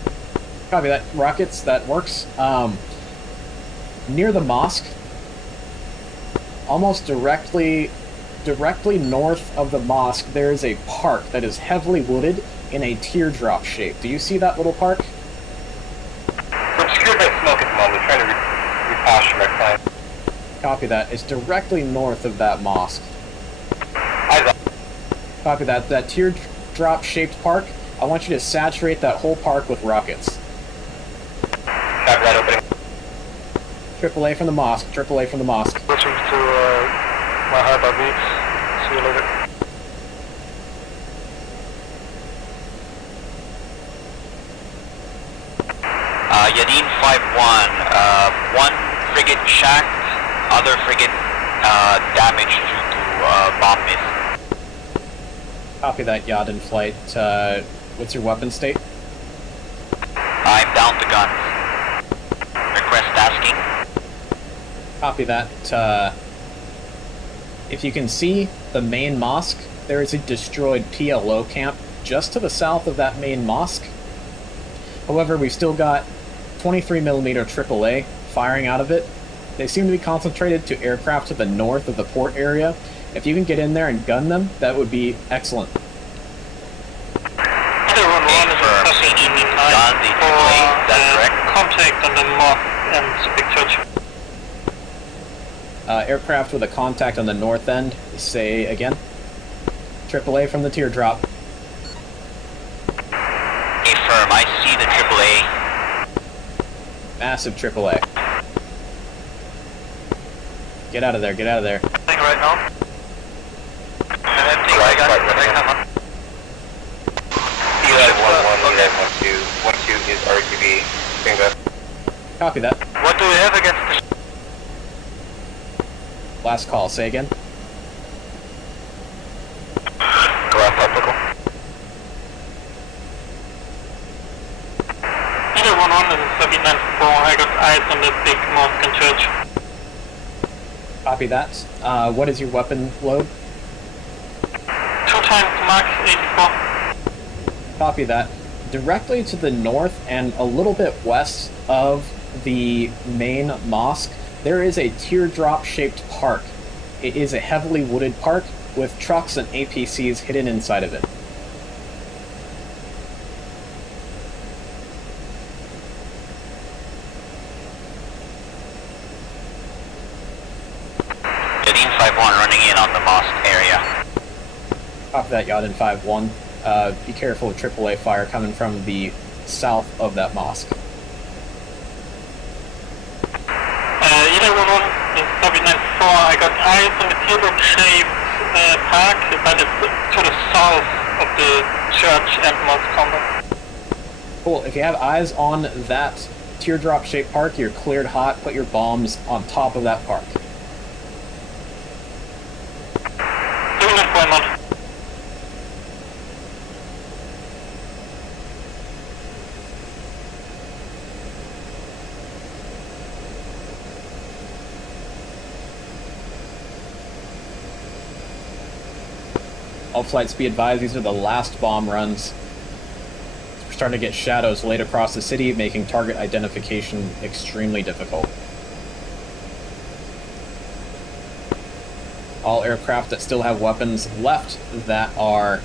Copy that. Rockets, that works. Near the mosque, almost directly north of the mosque, there is a park that is heavily wooded in a teardrop shape. Do you see that little park? We're obscured by smoke at the moment. We're trying to reposture my plane. Copy that. It's directly north of that mosque. Eyes on. Copy that. That teardrop-shaped park I want you to saturate that whole park with rockets. Copy that opening. AAA from the mosque, AAA from the mosque. Switching to Mahad Aviv. See you later. Yadin 5-1, one frigate shacked, other frigate damaged due to bomb miss. Copy that, Yadin flight. What's your weapon state? I'm down to guns. Request tasking. Copy that. If you can see the main mosque, there is a destroyed PLO camp just to the south of that main mosque. However, we've still got 23mm AAA firing out of it. They seem to be concentrated to aircraft to the north of the port area. If you can get in there and gun them, that would be excellent. Contact on the mosque and the big church. Aircraft with a contact on the north end, say again. AAA from the teardrop. Affirm, I see the AAA. Massive AAA. Get out of there, get out of there. Thing right now. And then take my gun, right now. Eli 1-1, Eli 1-2. 1-2 is RTB. Bingo. Copy that. What do we have against the Last call, say again. Glass optical. Either 1-1 and 79-4, I got eyes on the big mosque and church. Copy that. What is your weapon load? 2 times max 84. Copy that. Directly to the north and a little bit west of the main mosque, there is a teardrop-shaped park. It is a heavily wooded park with trucks and APCs hidden inside of it. Yadin 5-1 running in on the mosque area. Copy that, Yadin 5-1. Be careful with AAA fire coming from the south of that mosque. Either 1-1 and 79-4, I got eyes on the teardrop-shaped park, but it's to the south of the church and mosque complex. Cool. If you have eyes on that teardrop-shaped park, you're cleared hot. Put your bombs on top of that park. Doing that for a month. All flights be advised, these are the last bomb runs. We're starting to get shadows laid across the city, making target identification extremely difficult. All aircraft that still have weapons left that are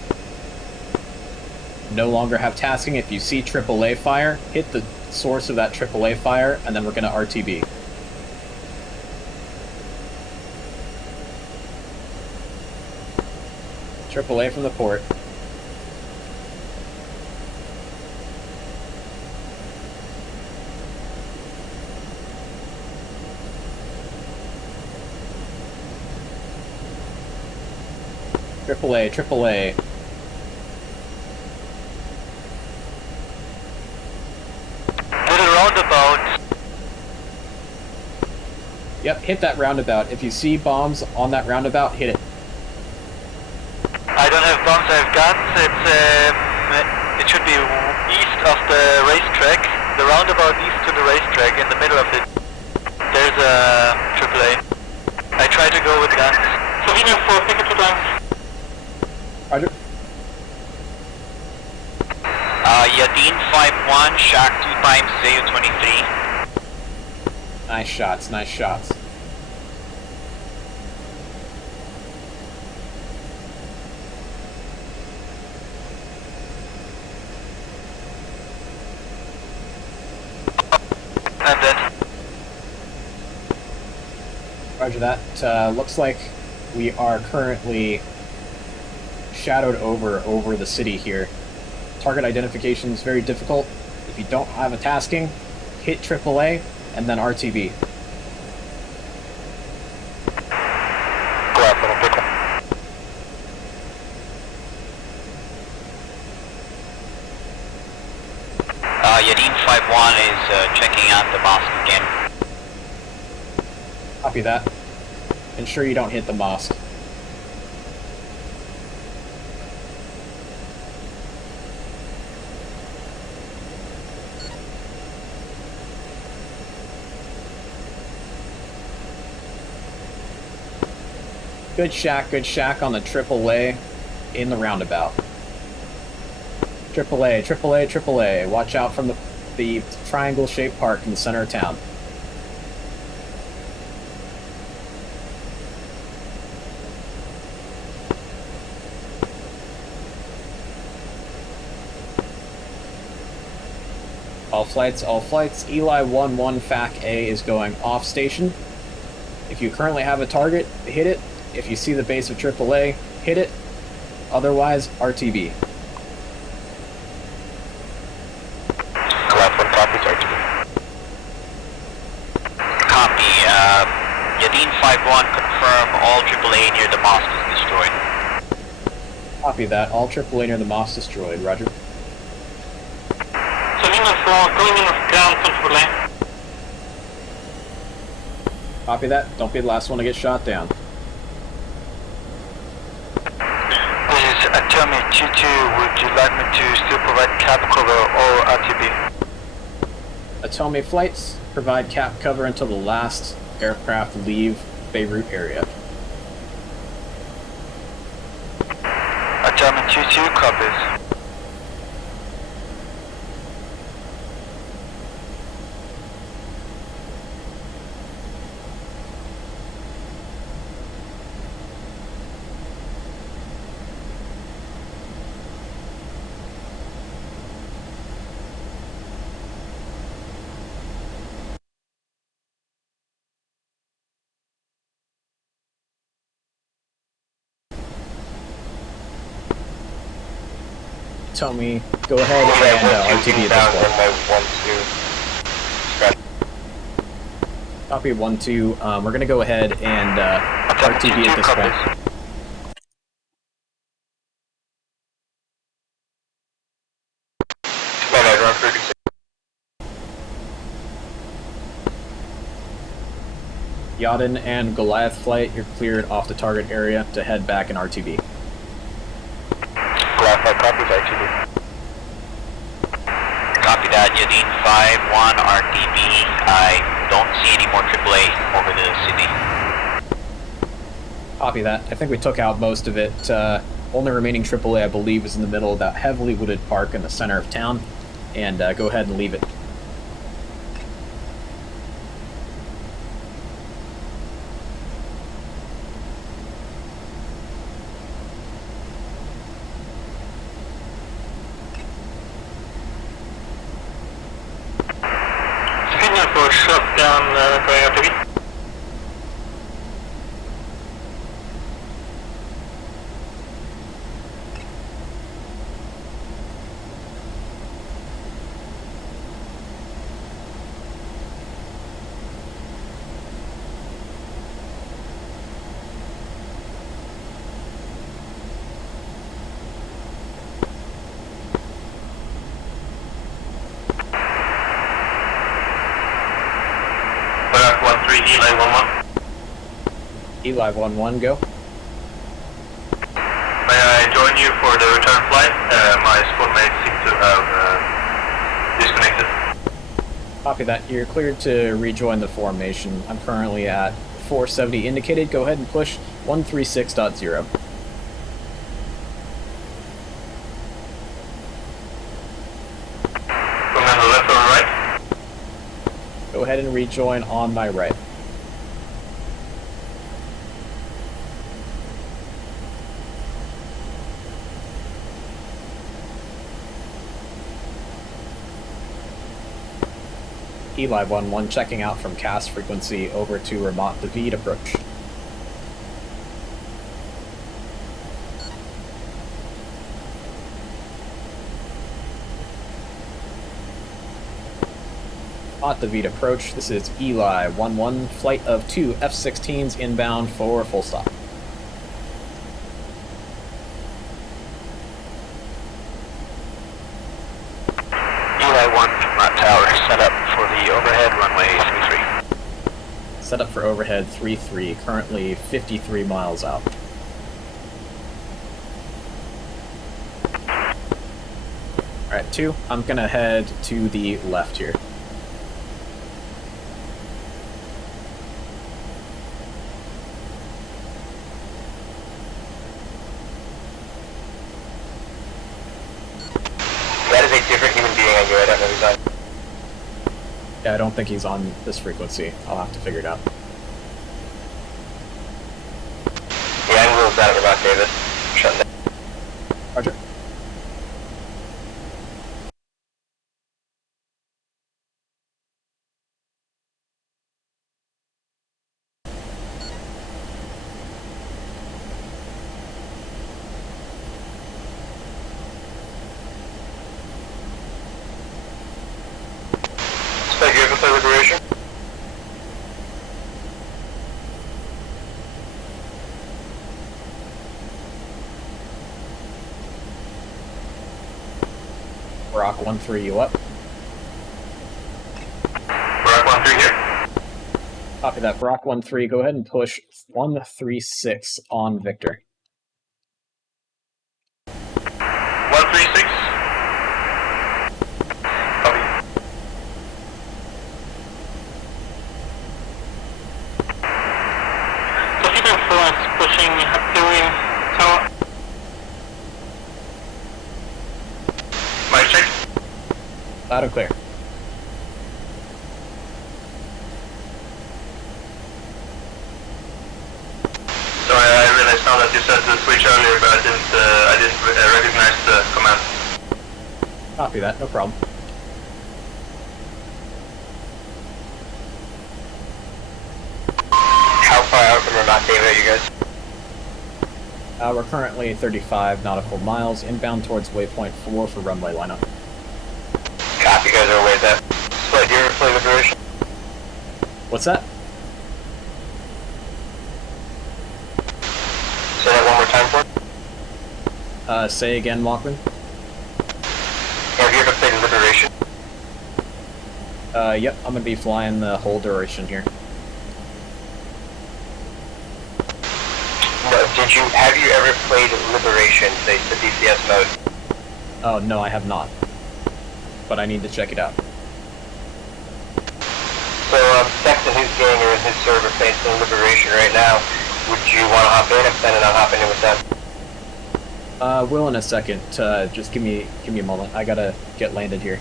no longer have tasking, if you see AAA fire, hit the source of that AAA fire, and then we're going to RTB. AAA from the port. AAA, AAA. Did a roundabout? Yep, hit that roundabout. If you see bombs on that roundabout, hit it. I don't have bombs, I have guns. It should be east of the racetrack. The roundabout east to the racetrack, in the middle of it. There's a AAA. I try to go with guns. Slovenia 4, pick it 2 times. Roger. Yadin 5-1, Shack 2 times, Zayu 23. Nice shots, nice shots. I'm dead. Roger that. Looks like we are currently shadowed over the city here. target identification is very difficult. If you don't have a tasking, hit AAA and then RTB. Yadin 5-1 is checking out the mosque again. Copy that. Ensure you don't hit the mosque. Good shack on the AAA in the roundabout. AAA. Watch out from the triangle-shaped park in the center of town. All flights. Eli 1-1 FAC A is going off station. If you currently have a target, hit it. If you see the base of AAA, hit it. Otherwise, RTB. Copy. Yadin 5-1, confirm all AAA near the mosque is destroyed. Copy that. All AAA near the mosque destroyed. Roger. Copy that. Don't be the last one to get shot down. This is Atomy 2-2. Would you like me to still provide cap cover or RTB? Atomy flights, provide cap cover until the last aircraft leave Beirut area. Atomy 2-2 copies. Atomy, go ahead and RTB at this point. Copy 1-2. We're going to go ahead and RTB at this point. Yadin and Goliath flight, you're cleared off the target area to head back in RTB. Goliath flight copies RTB. Copy that, Yadin 5-1 RTB. I don't see any more AAA over the city. Copy that. I think we took out most of it. Only remaining AAA, I believe, is in the middle of that heavily wooded park in the center of town. And go ahead and leave it. Eli 1-1, go. May I join you for the return flight? My squad mates seem to have disconnected. Copy that. You're cleared to rejoin the formation. I'm currently at 470 indicated. Go ahead and push 136.0. Commander, left or right? Go ahead and rejoin on my right. Eli 1-1 checking out from cast frequency over to Ramat David approach. Hot David approach. This is Eli 1-1, flight of 2 F-16s inbound for full stop. Eli 1 from that tower, set up for the overhead runway 33. Set up for overhead 33, currently 53 miles out. Alright, 2, I'm gonna head to the left here. That is a different human being on you, I don't know who's on. Yeah, I don't think he's on this frequency. I'll have to figure it out. Yeah, I'm rules out about David. Shut down. Roger. Spec, you have a play liberation? Rock 1-3, you up? Rock 1-3 here. Copy that. Rock 1-3, go ahead and push 136 on Victor. 136. Copy. David influence pushing doing tower. Mic check. Loud and clear. Sorry, I realized now that you said the switch earlier, but I didn't recognize the command. Copy that, no problem. How far out from Ramat David are you guys? We're currently 35 nautical miles, inbound towards waypoint 4 for runway lineup. Copy, you guys are away with that. Split, do you ever play liberation? What's that? Say that one more time for me. Say again, Walkman? Have you ever played liberation? Yep, I'm gonna be flying the whole duration here. No, have you ever played liberation, the DCS mode? Oh, no, I have not. But I need to check it out. So, Sexton, who's gang or in his server playing some liberation right now, would you want to hop in? I'm planning on hopping in with them. Will in a second. Just give me a moment. I gotta get landed here.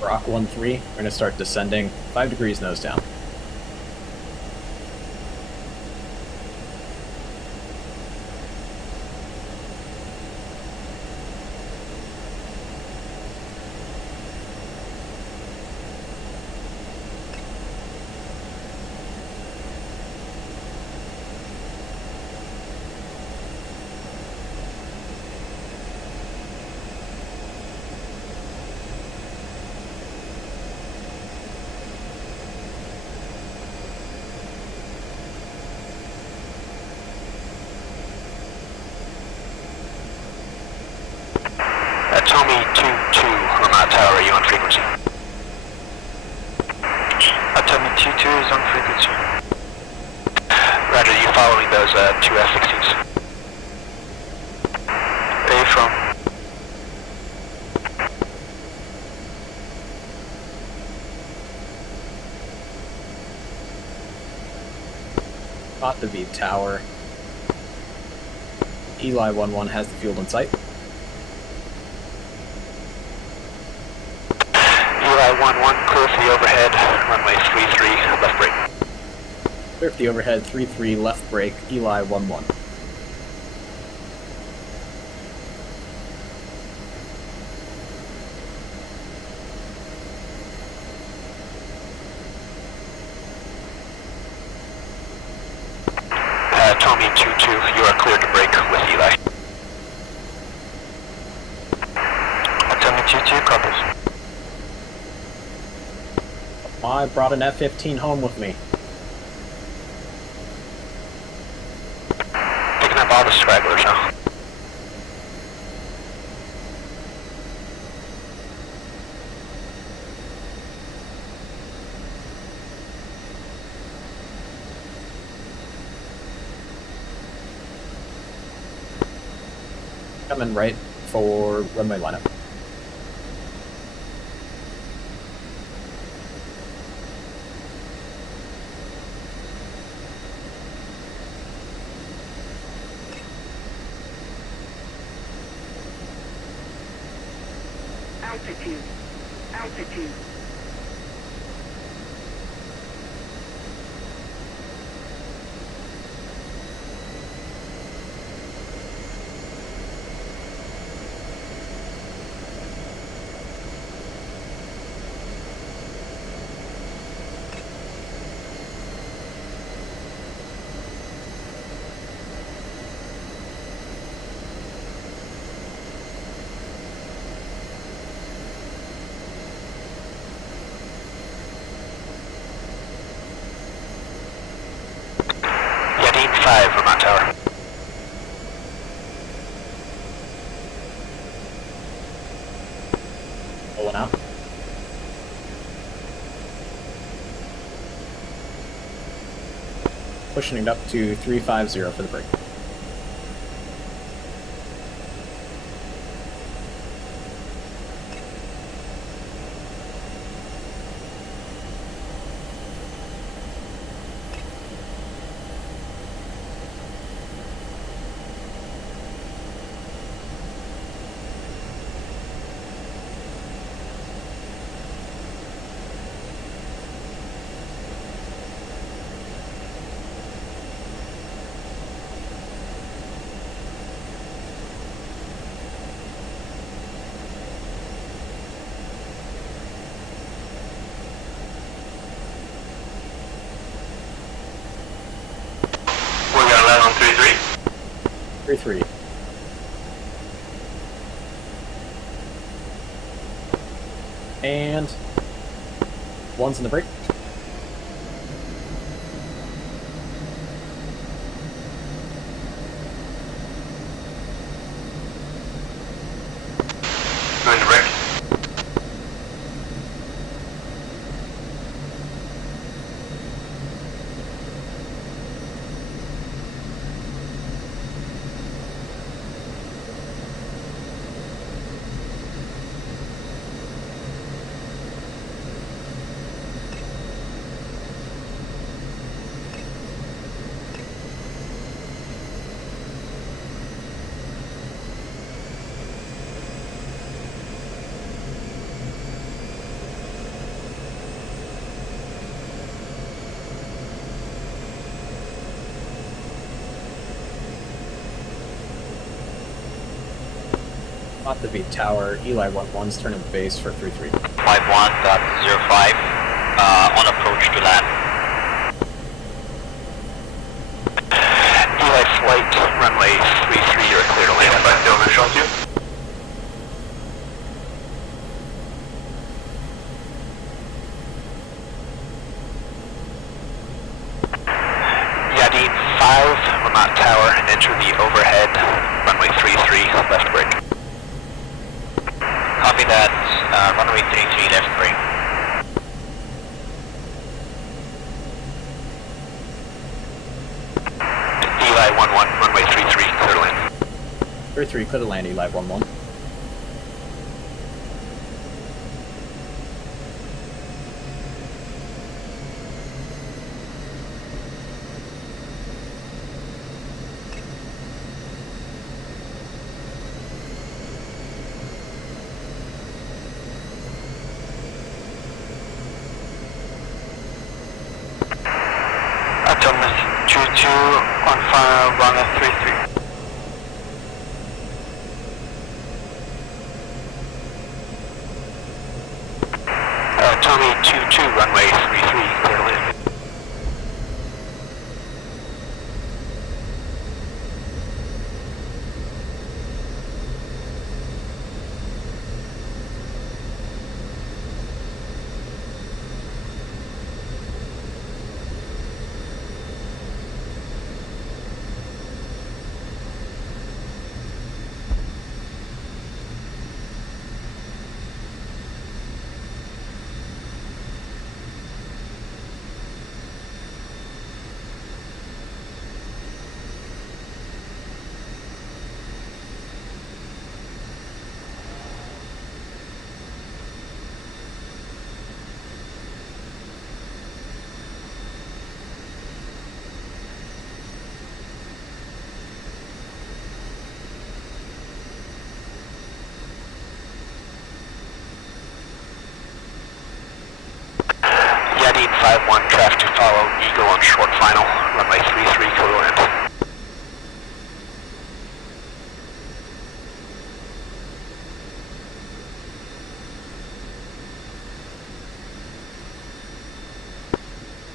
Rock 1-3, we're gonna start descending 5 degrees nose down. Tommy 2-2 on that tower, are you on frequency? Tommy 2-2 is on frequency. Roger, you following those 2 F-16s? A from. be tower. Eli 11 has the field in sight. Eli 11, clear for the overhead, runway 33, left brake. Clear for the overhead, 33, left brake, Eli 11. Tommy 22, you are cleared to brake with Eli. Tommy 22, copies. I brought an F-15 home with me. Picking up all the stragglers, huh? Coming right for runway lineup. Altitude. Altitude. Yadin 5, Vermont Tower. Pulling out. Pushing it up to 350 for the brake. We're gonna land on 3-3. 3-3. And one's in the brake. Going to wreck. Not the beat tower. Eli 11's turning base for 3-3. 51.05, on approach to land. Eli flight, runway 33, you're clear to land. Yeah, back to overshot you. Yadin 5, Vermont Tower, enter the overhead, runway 33, left brake. Copy that, runway 33 left brake. Eli 11, runway 33, clear to land. 3-3, clear to land, Eli 11. runway 33. Tommy 22, runway 33, clear to land. Yadin 5-1, traffic to follow, Eagle on short final, runway 33, clear to land.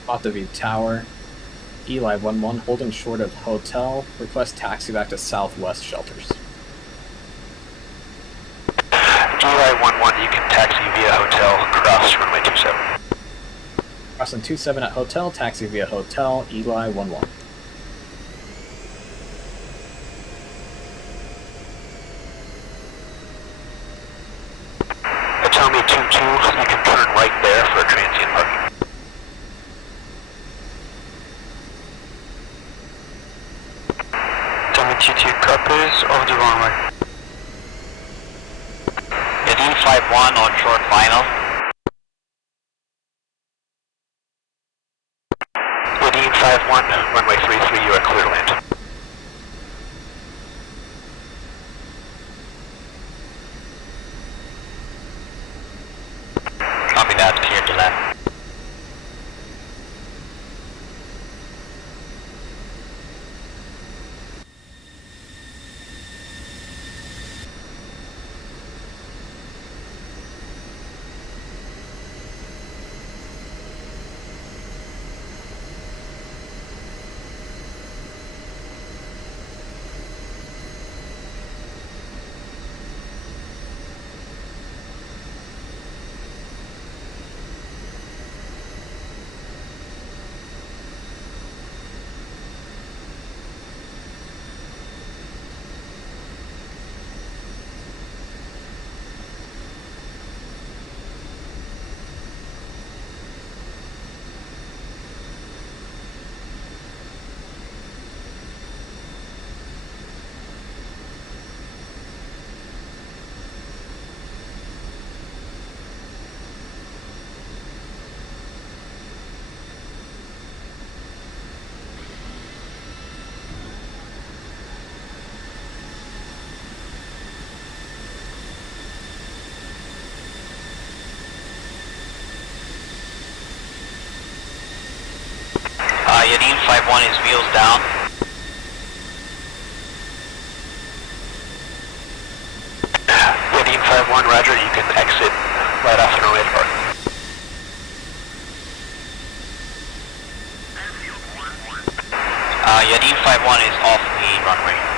Aviv Tower, Eli 1-1, holding short of hotel, request taxi back to southwest shelters. Eli 1-1, you can taxi via hotel, cross runway 27. Crossing 27 at hotel, taxi via hotel, Eli 1-1. Tommy 2-2, you can turn right there for a transient parking. Tommy 2-2 copies of the runway. Yadin 5-1 on short final. Yadin 5-1, runway 33, you are clear to land. Copy that, clear to land. Yadin 5-1 is wheels down. Yadin 5-1, roger, you can exit right off the runway park. Yadin 5-1 is off the runway.